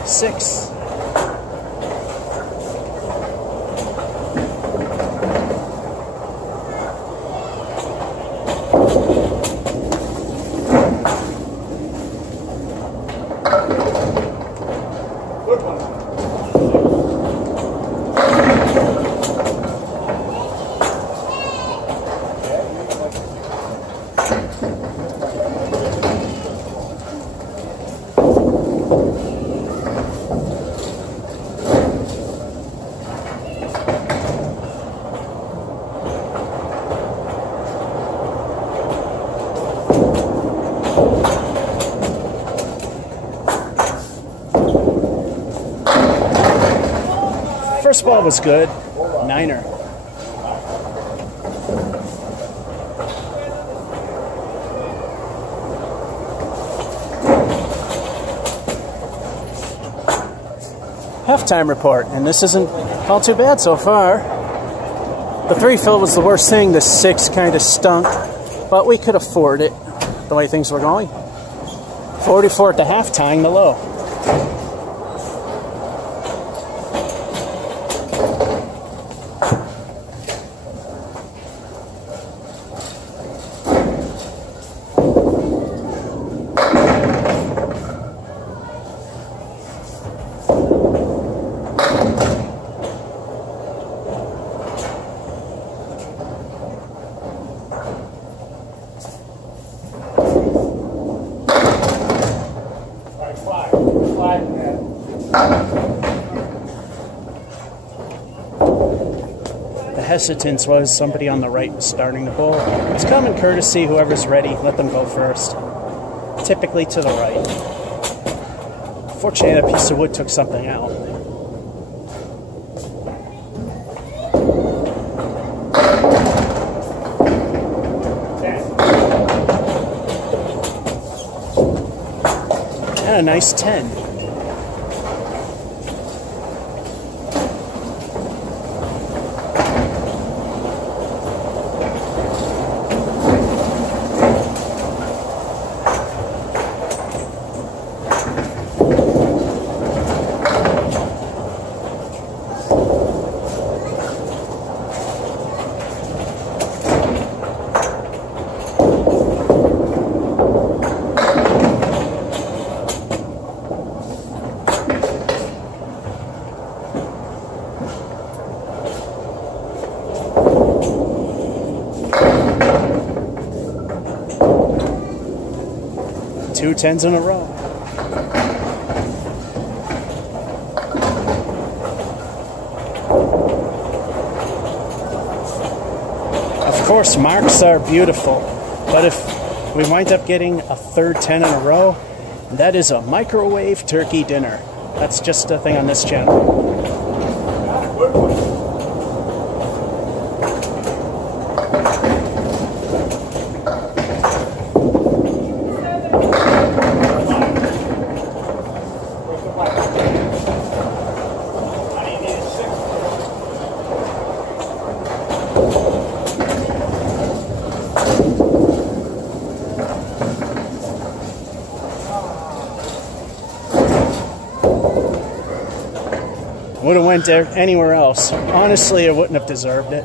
Six. First ball was good. Niner. Halftime report, and this isn't all too bad so far. The 3 fill was the worst thing. The 6 kind of stunk, but we could afford it the way things were going. 44 at the half, tying the low. The hesitance was somebody on the right was starting the bowl. It's common courtesy, whoever's ready, let them go first. Typically to the right. Fortunately, that piece of wood took something out. And a nice 10. Two 10s in a row. Of course, marks are beautiful, but if we wind up getting a third 10 in a row, that is a microwave turkey dinner. That's just a thing on this channel. Would have went there anywhere else. Honestly, I wouldn't have deserved it.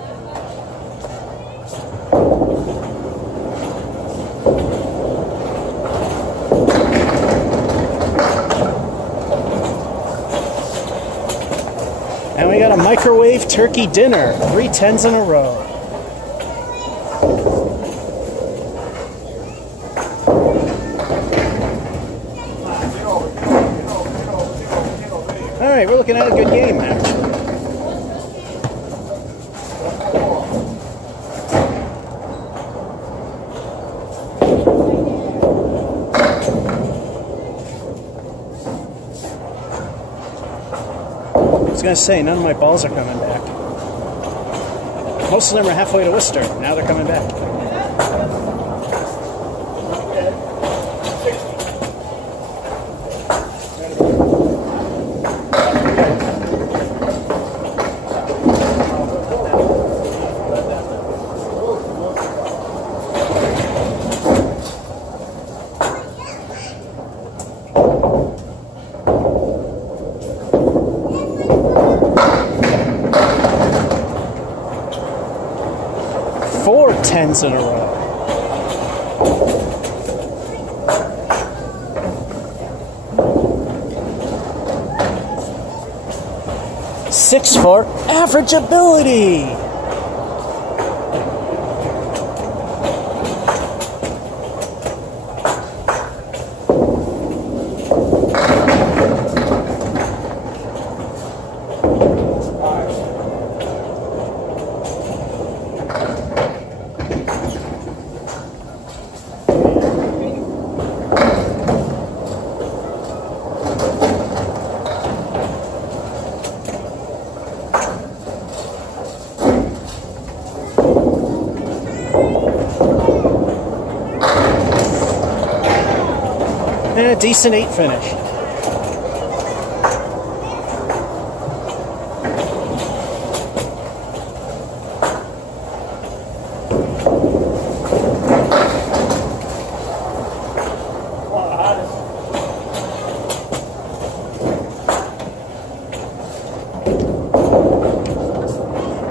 And we got a microwave turkey dinner. 3 10s in a row. All right, we're looking at a good game, actually. I was going to say, none of my balls are coming back. Most of them are halfway to Worcester. Now they're coming back. Four 10s in a row. Six for average ability. And a decent 8 finish.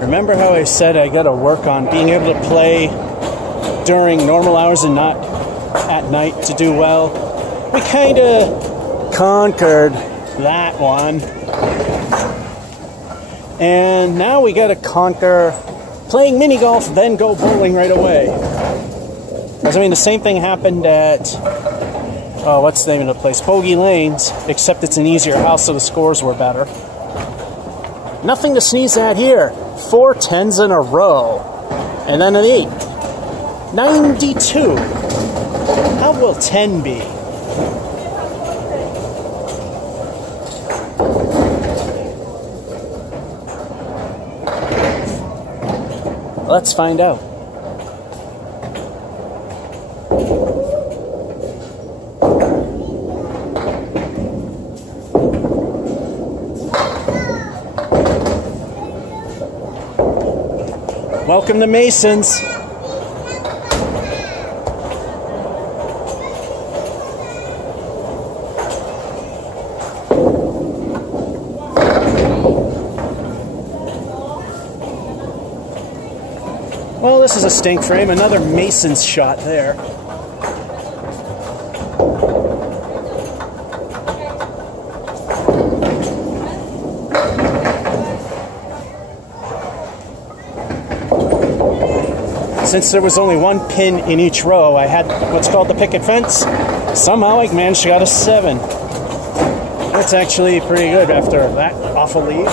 Remember how I said I got to work on being able to play during normal hours and not at night to do well? We kind of conquered that one. And now we got to conquer playing mini golf, then go bowling right away. Because, I mean, the same thing happened at, what's the name of the place? Bogey Lanes, except it's an easier house, so the scores were better. Nothing to sneeze at here. 4 10s in a row. And then an 8. 92. How will 10 be? Let's find out. Welcome to Masons. Well, this is a stink frame. Another Mason's shot there. Since there was only one pin in each row, I had what's called the picket fence. Somehow I managed to get a 7. That's actually pretty good after that awful lead.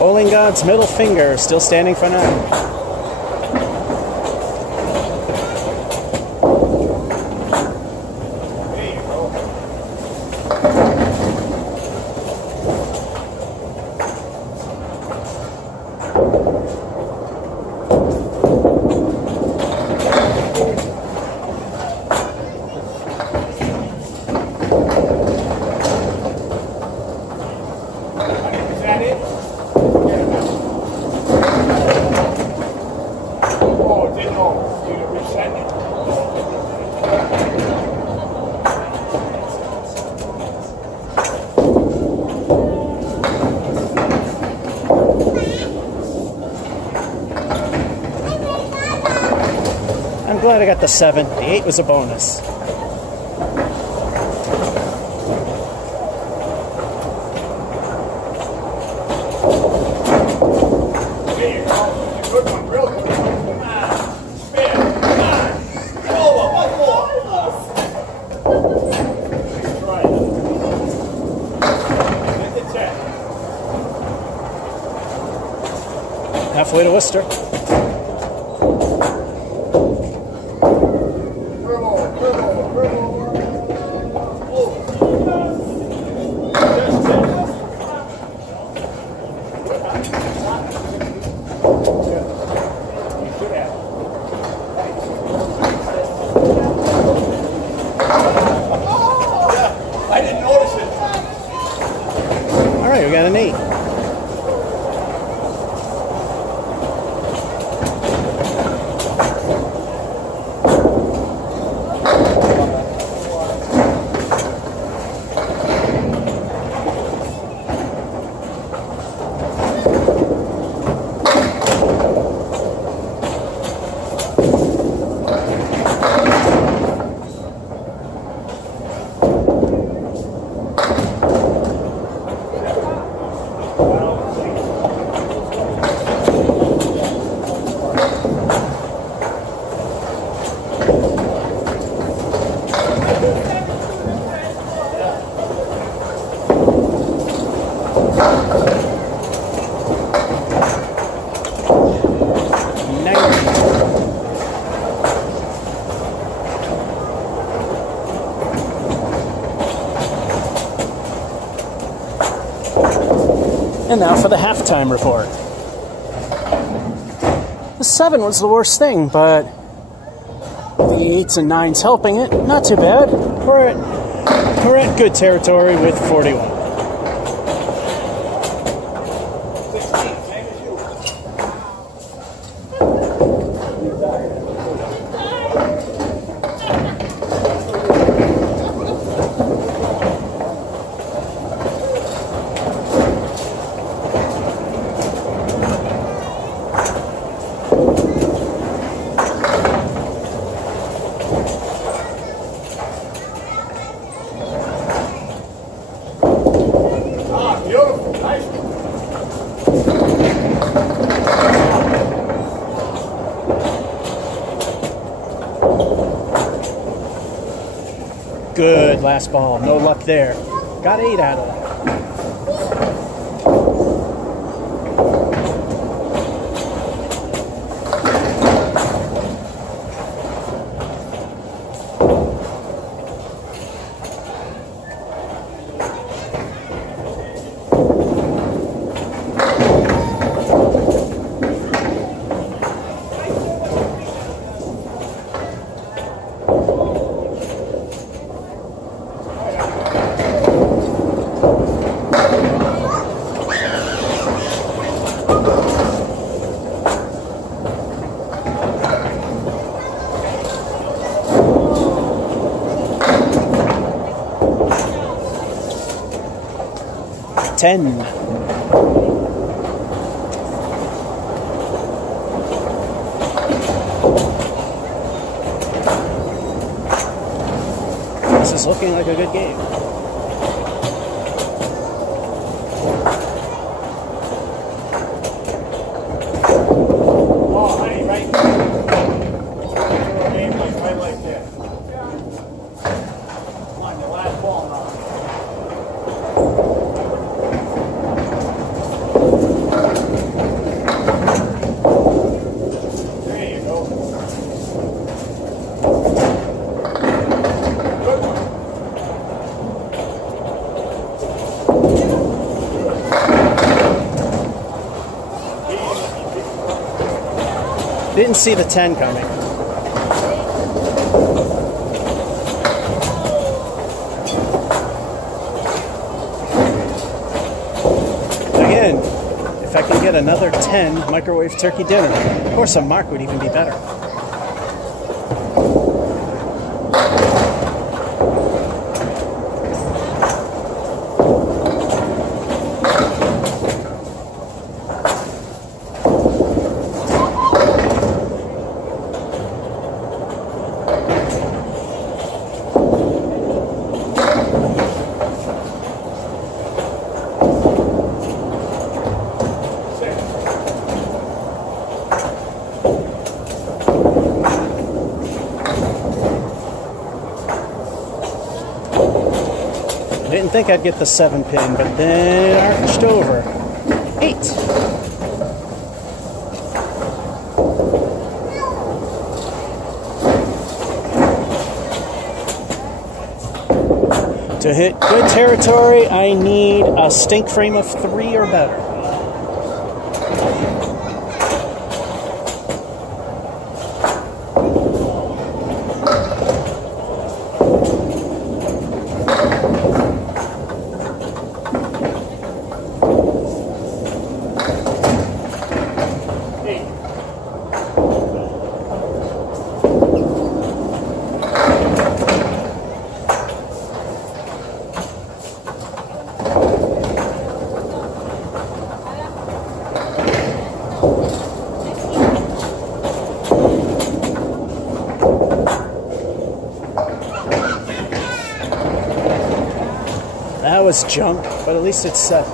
Bowling God's middle finger still standing for 9. I'm glad I got the 7. The 8 was a bonus. Halfway to Worcester. I didn't notice it. All right, we got an 8. And now for the halftime report. The 7 was the worst thing, but the 8s and 9s helping it, not too bad. We're at good territory with 41. Good last ball. No luck there. Got 8 out of it. Ten. This is looking like a good game. Oh, honey, right like that. Come on, the last ball now. Didn't see the 10 coming. Again, if I can get another 10 microwave turkey dinner, of course a mark would even be better. Didn't think I'd get the 7 pin, but then arched over. 8. To hit good territory, I need a stink frame of 3 or better. That was junk, but at least it's set.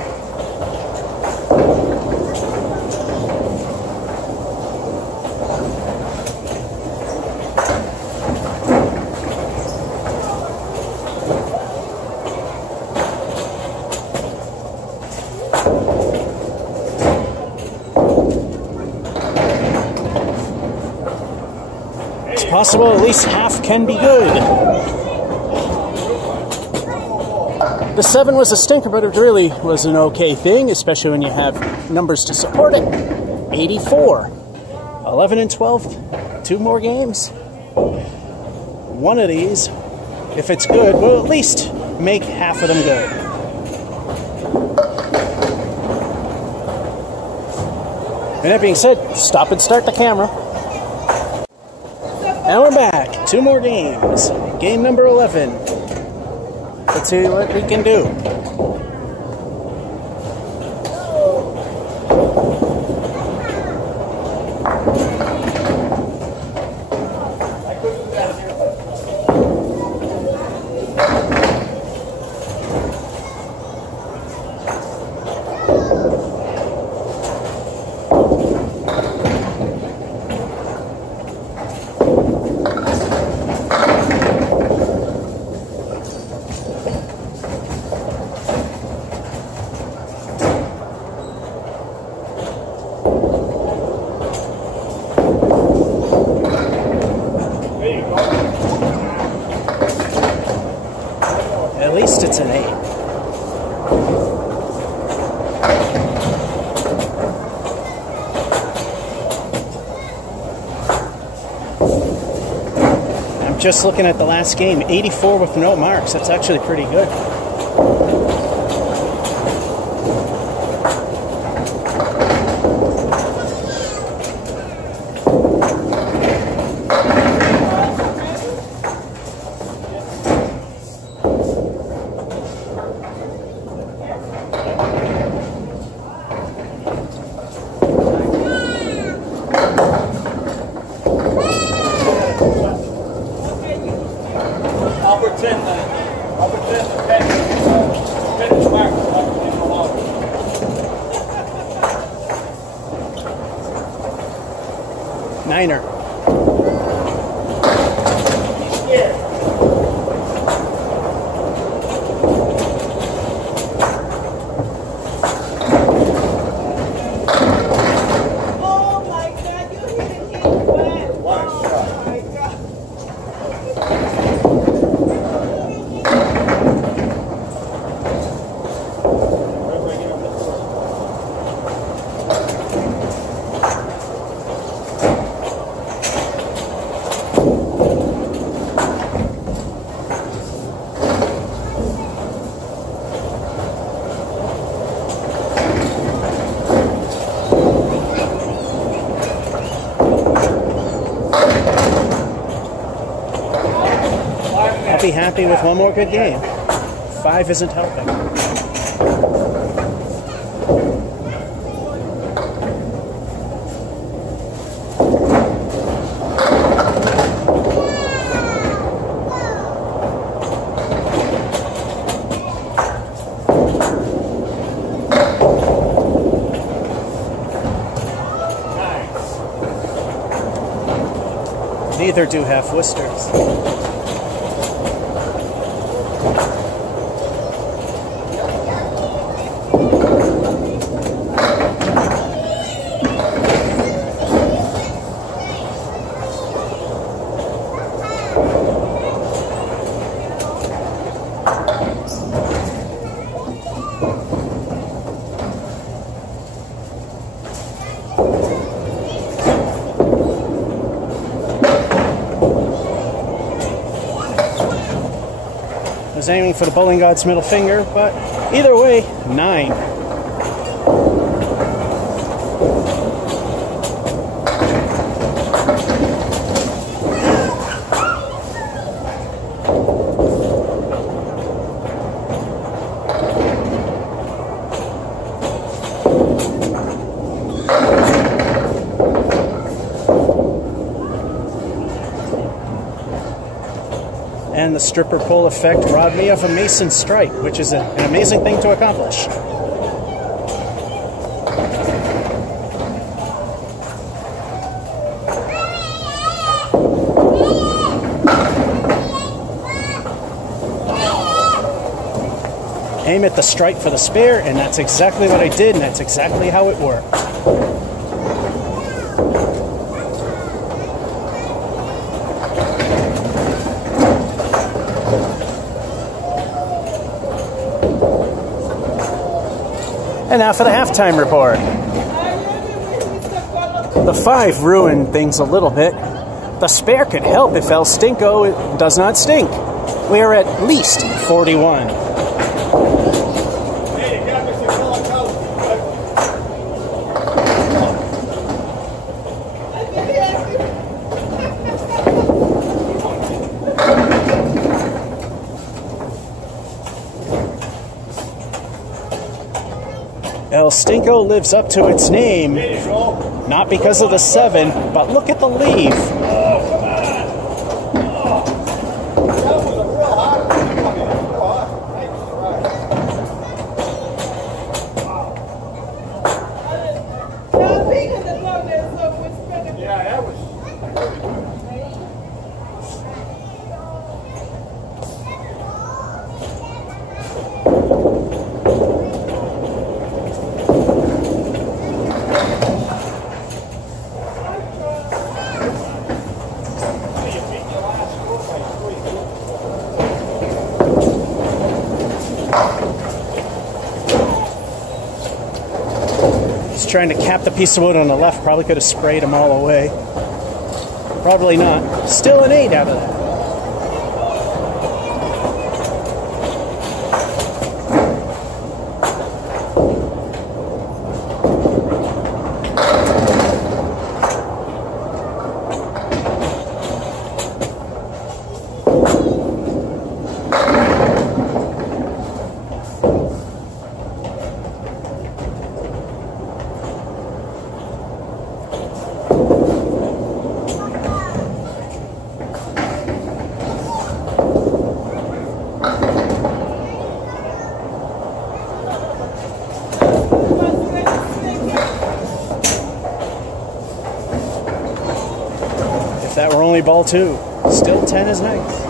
It's possible at least half can be good. The 7 was a stinker, but it really was an okay thing, especially when you have numbers to support it. 84. 11 and 12, 2 more games. One of these, if it's good, will at least make half of them good. And that being said, stop and start the camera. And we're back. 2 more games. Game number 11. Let's see what we can do. At least it's an 8. I'm just looking at the last game. 84 with no marks. That's actually pretty good. I'll pretend the pen is marked. Niner. He's scared. Oh my God, you hit it wet. What a shot. Oh my God. be happy with one more good game. 5 isn't helping. Neither do have Worcesters. Was aiming for the bowling god's middle finger, but either way, 9. And the stripper pole effect robbed me of a Mason strike, which is an amazing thing to accomplish. Aim at the strike for the spare, and that's exactly what I did, and that's exactly how it worked. And now for the halftime report. The 5 ruined things a little bit. The spare could help if El Stinko does not stink. We are at least 41. Hey, you got me some color coat. El Stinko lives up to its name, not because of the 7, but look at the leave. That was a real hot one. Real hot. Yeah, that was really good. Trying to cap the piece of wood on the left, probably could have sprayed them all away. Probably not. Still an 8 out of that. That were only ball 2. Still 10 is nice.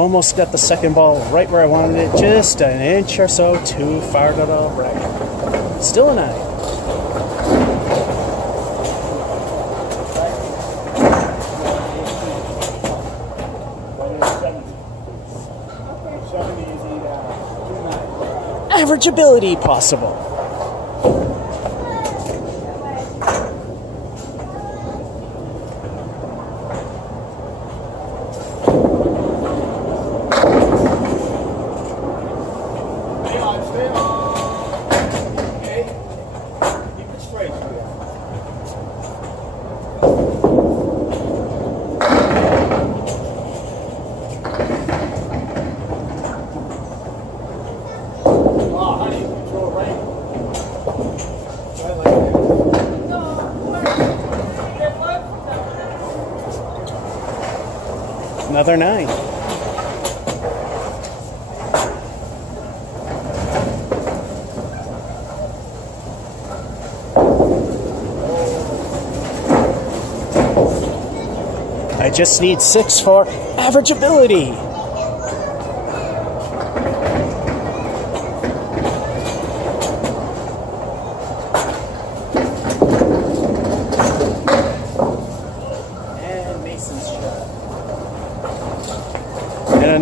Almost got the second ball right where I wanted it, just an inch or so too far to the right. Still a 9. Averageability possible. Another 9. I just need 6 for averageability.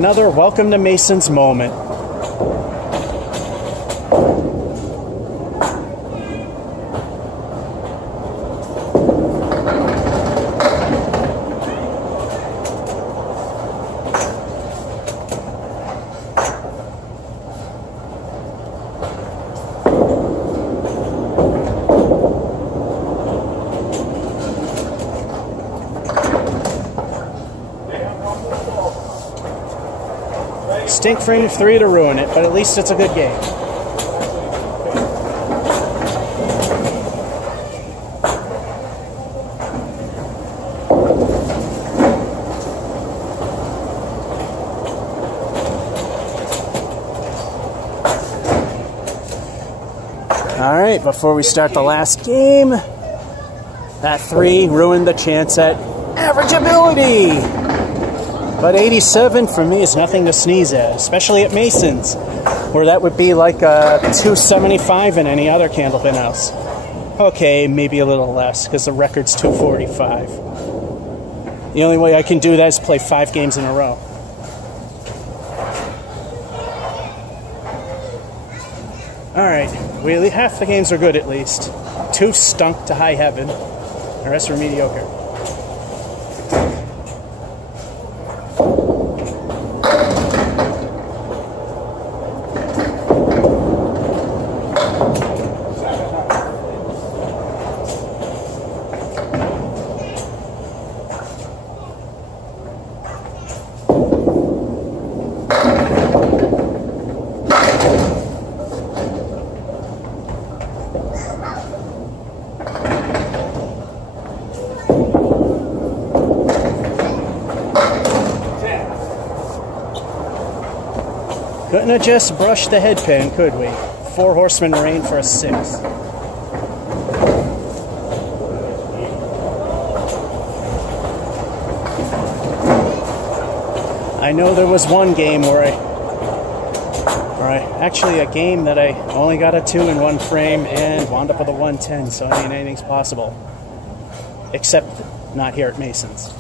Another welcome to Mason's moment. Stink frame of 3 to ruin it, but at least it's a good game. All right, before we start the last game, that 3 ruined the chance at averageability. But 87 for me is nothing to sneeze at, especially at Mason's, where that would be like a 275 in any other candlepin house. Okay, maybe a little less, because the record's 245. The only way I can do that is play 5 games in a row. Alright, half the games are good at least. 2 stunk to high heaven. The rest were mediocre. Couldn't have just brushed the head pin, could we? 4 horsemen rain for a 6. I know there was one game actually a game that I only got a 2 in 1 frame and wound up with a 110, so I mean anything's possible. Except not here at Mason's.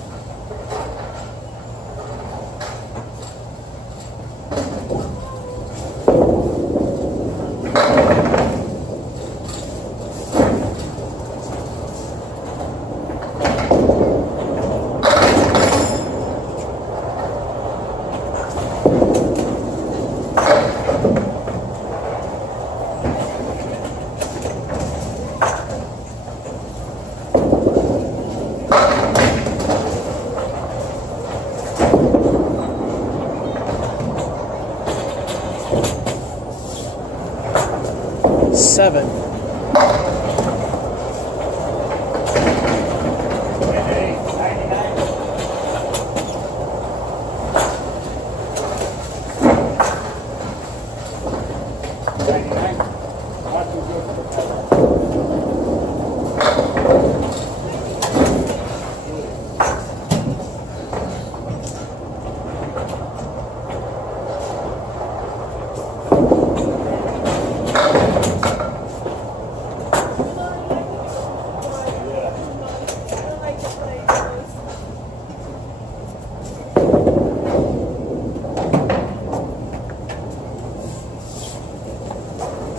Seven.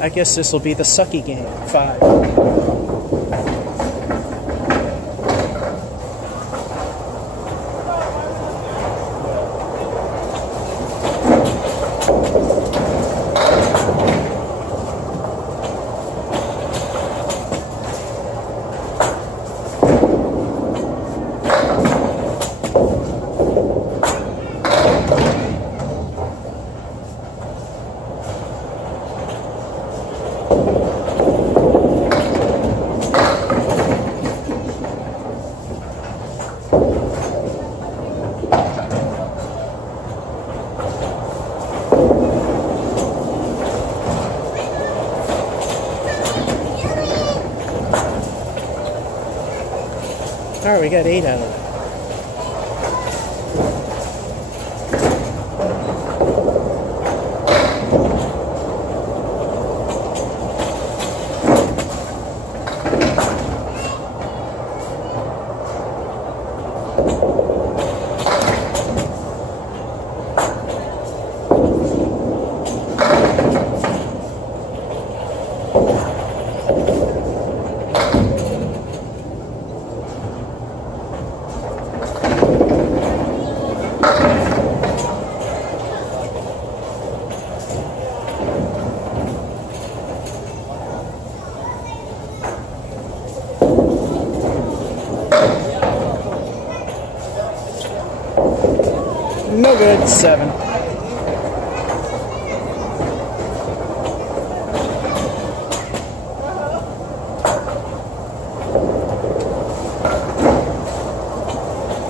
I guess this will be the sucky game. 5. All right, we got 8 out of it. No good. 7.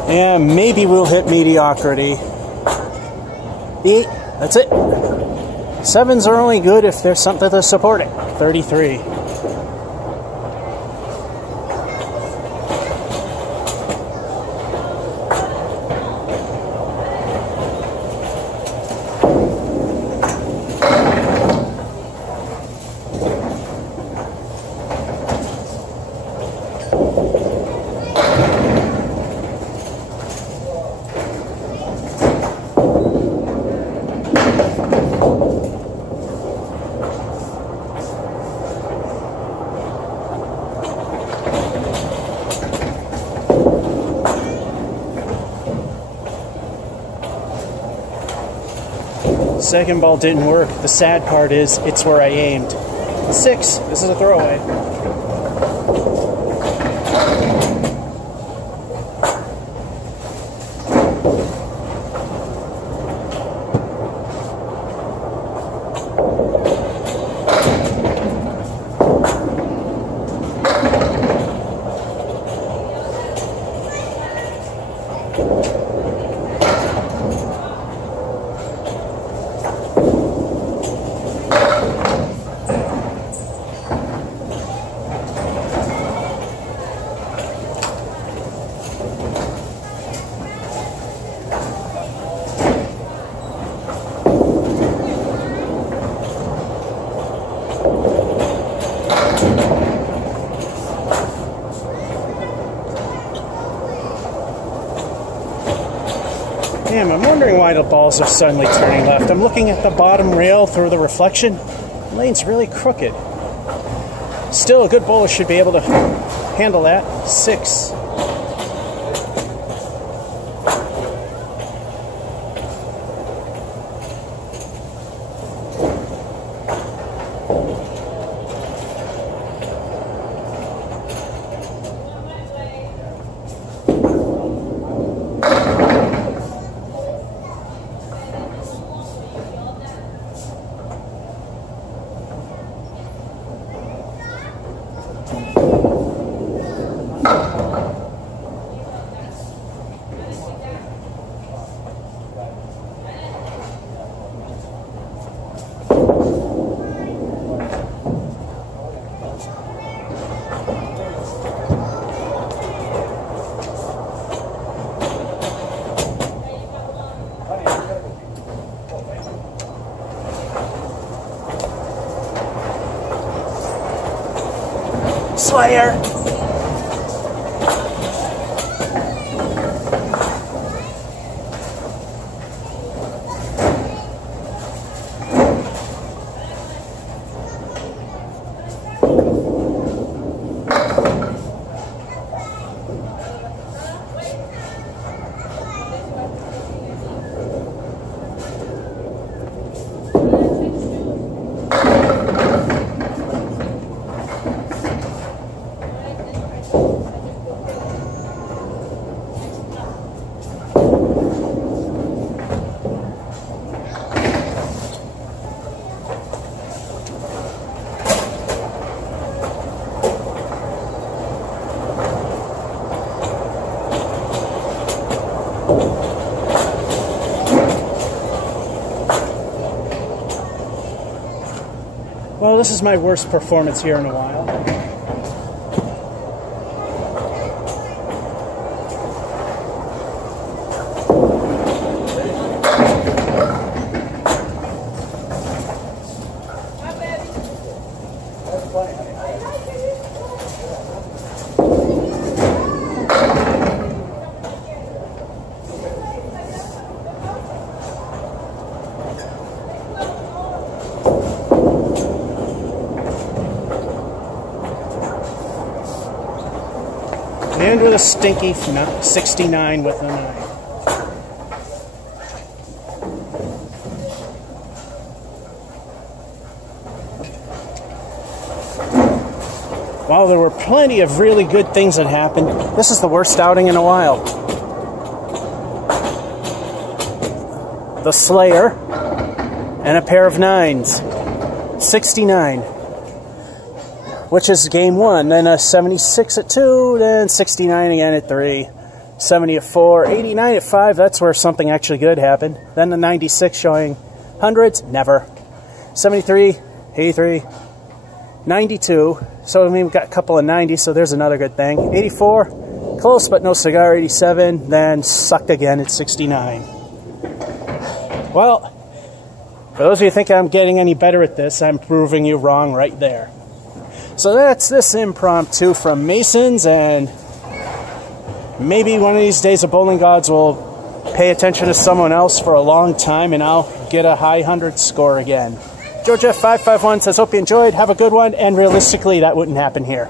And maybe we'll hit mediocrity. 8. That's it. 7s are only good if there's something to support it. 33. Second ball didn't work. The sad part is it's where I aimed. 6. This is a throwaway. Damn, I'm wondering why the balls are suddenly turning left. I'm looking at the bottom rail through the reflection. The lane's really crooked. Still, a good bowler should be able to handle that. 6. Slayer! this is my worst performance here in a while. And with a stinky 69 with a 9. While there were plenty of really good things that happened, This is the worst outing in a while. The Slayer and a pair of 9s. 69. Which is game 1. Then a 76 at 2, then 69 again at 3. 70 at 4, 89 at 5. That's where something actually good happened. Then the 96 showing hundreds. Never. 73, 83, 92. So I mean, we've got a couple of 90s, so there's another good thing. 84, close but no cigar. 87, then sucked again at 69. Well, for those of you who think I'm getting any better at this, I'm proving you wrong right there. So that's this impromptu from Masons, and maybe one of these days the Bowling Gods will pay attention to someone else for a long time, and I'll get a high 100 score again. George F551 says, hope you enjoyed, have a good one, and realistically that wouldn't happen here.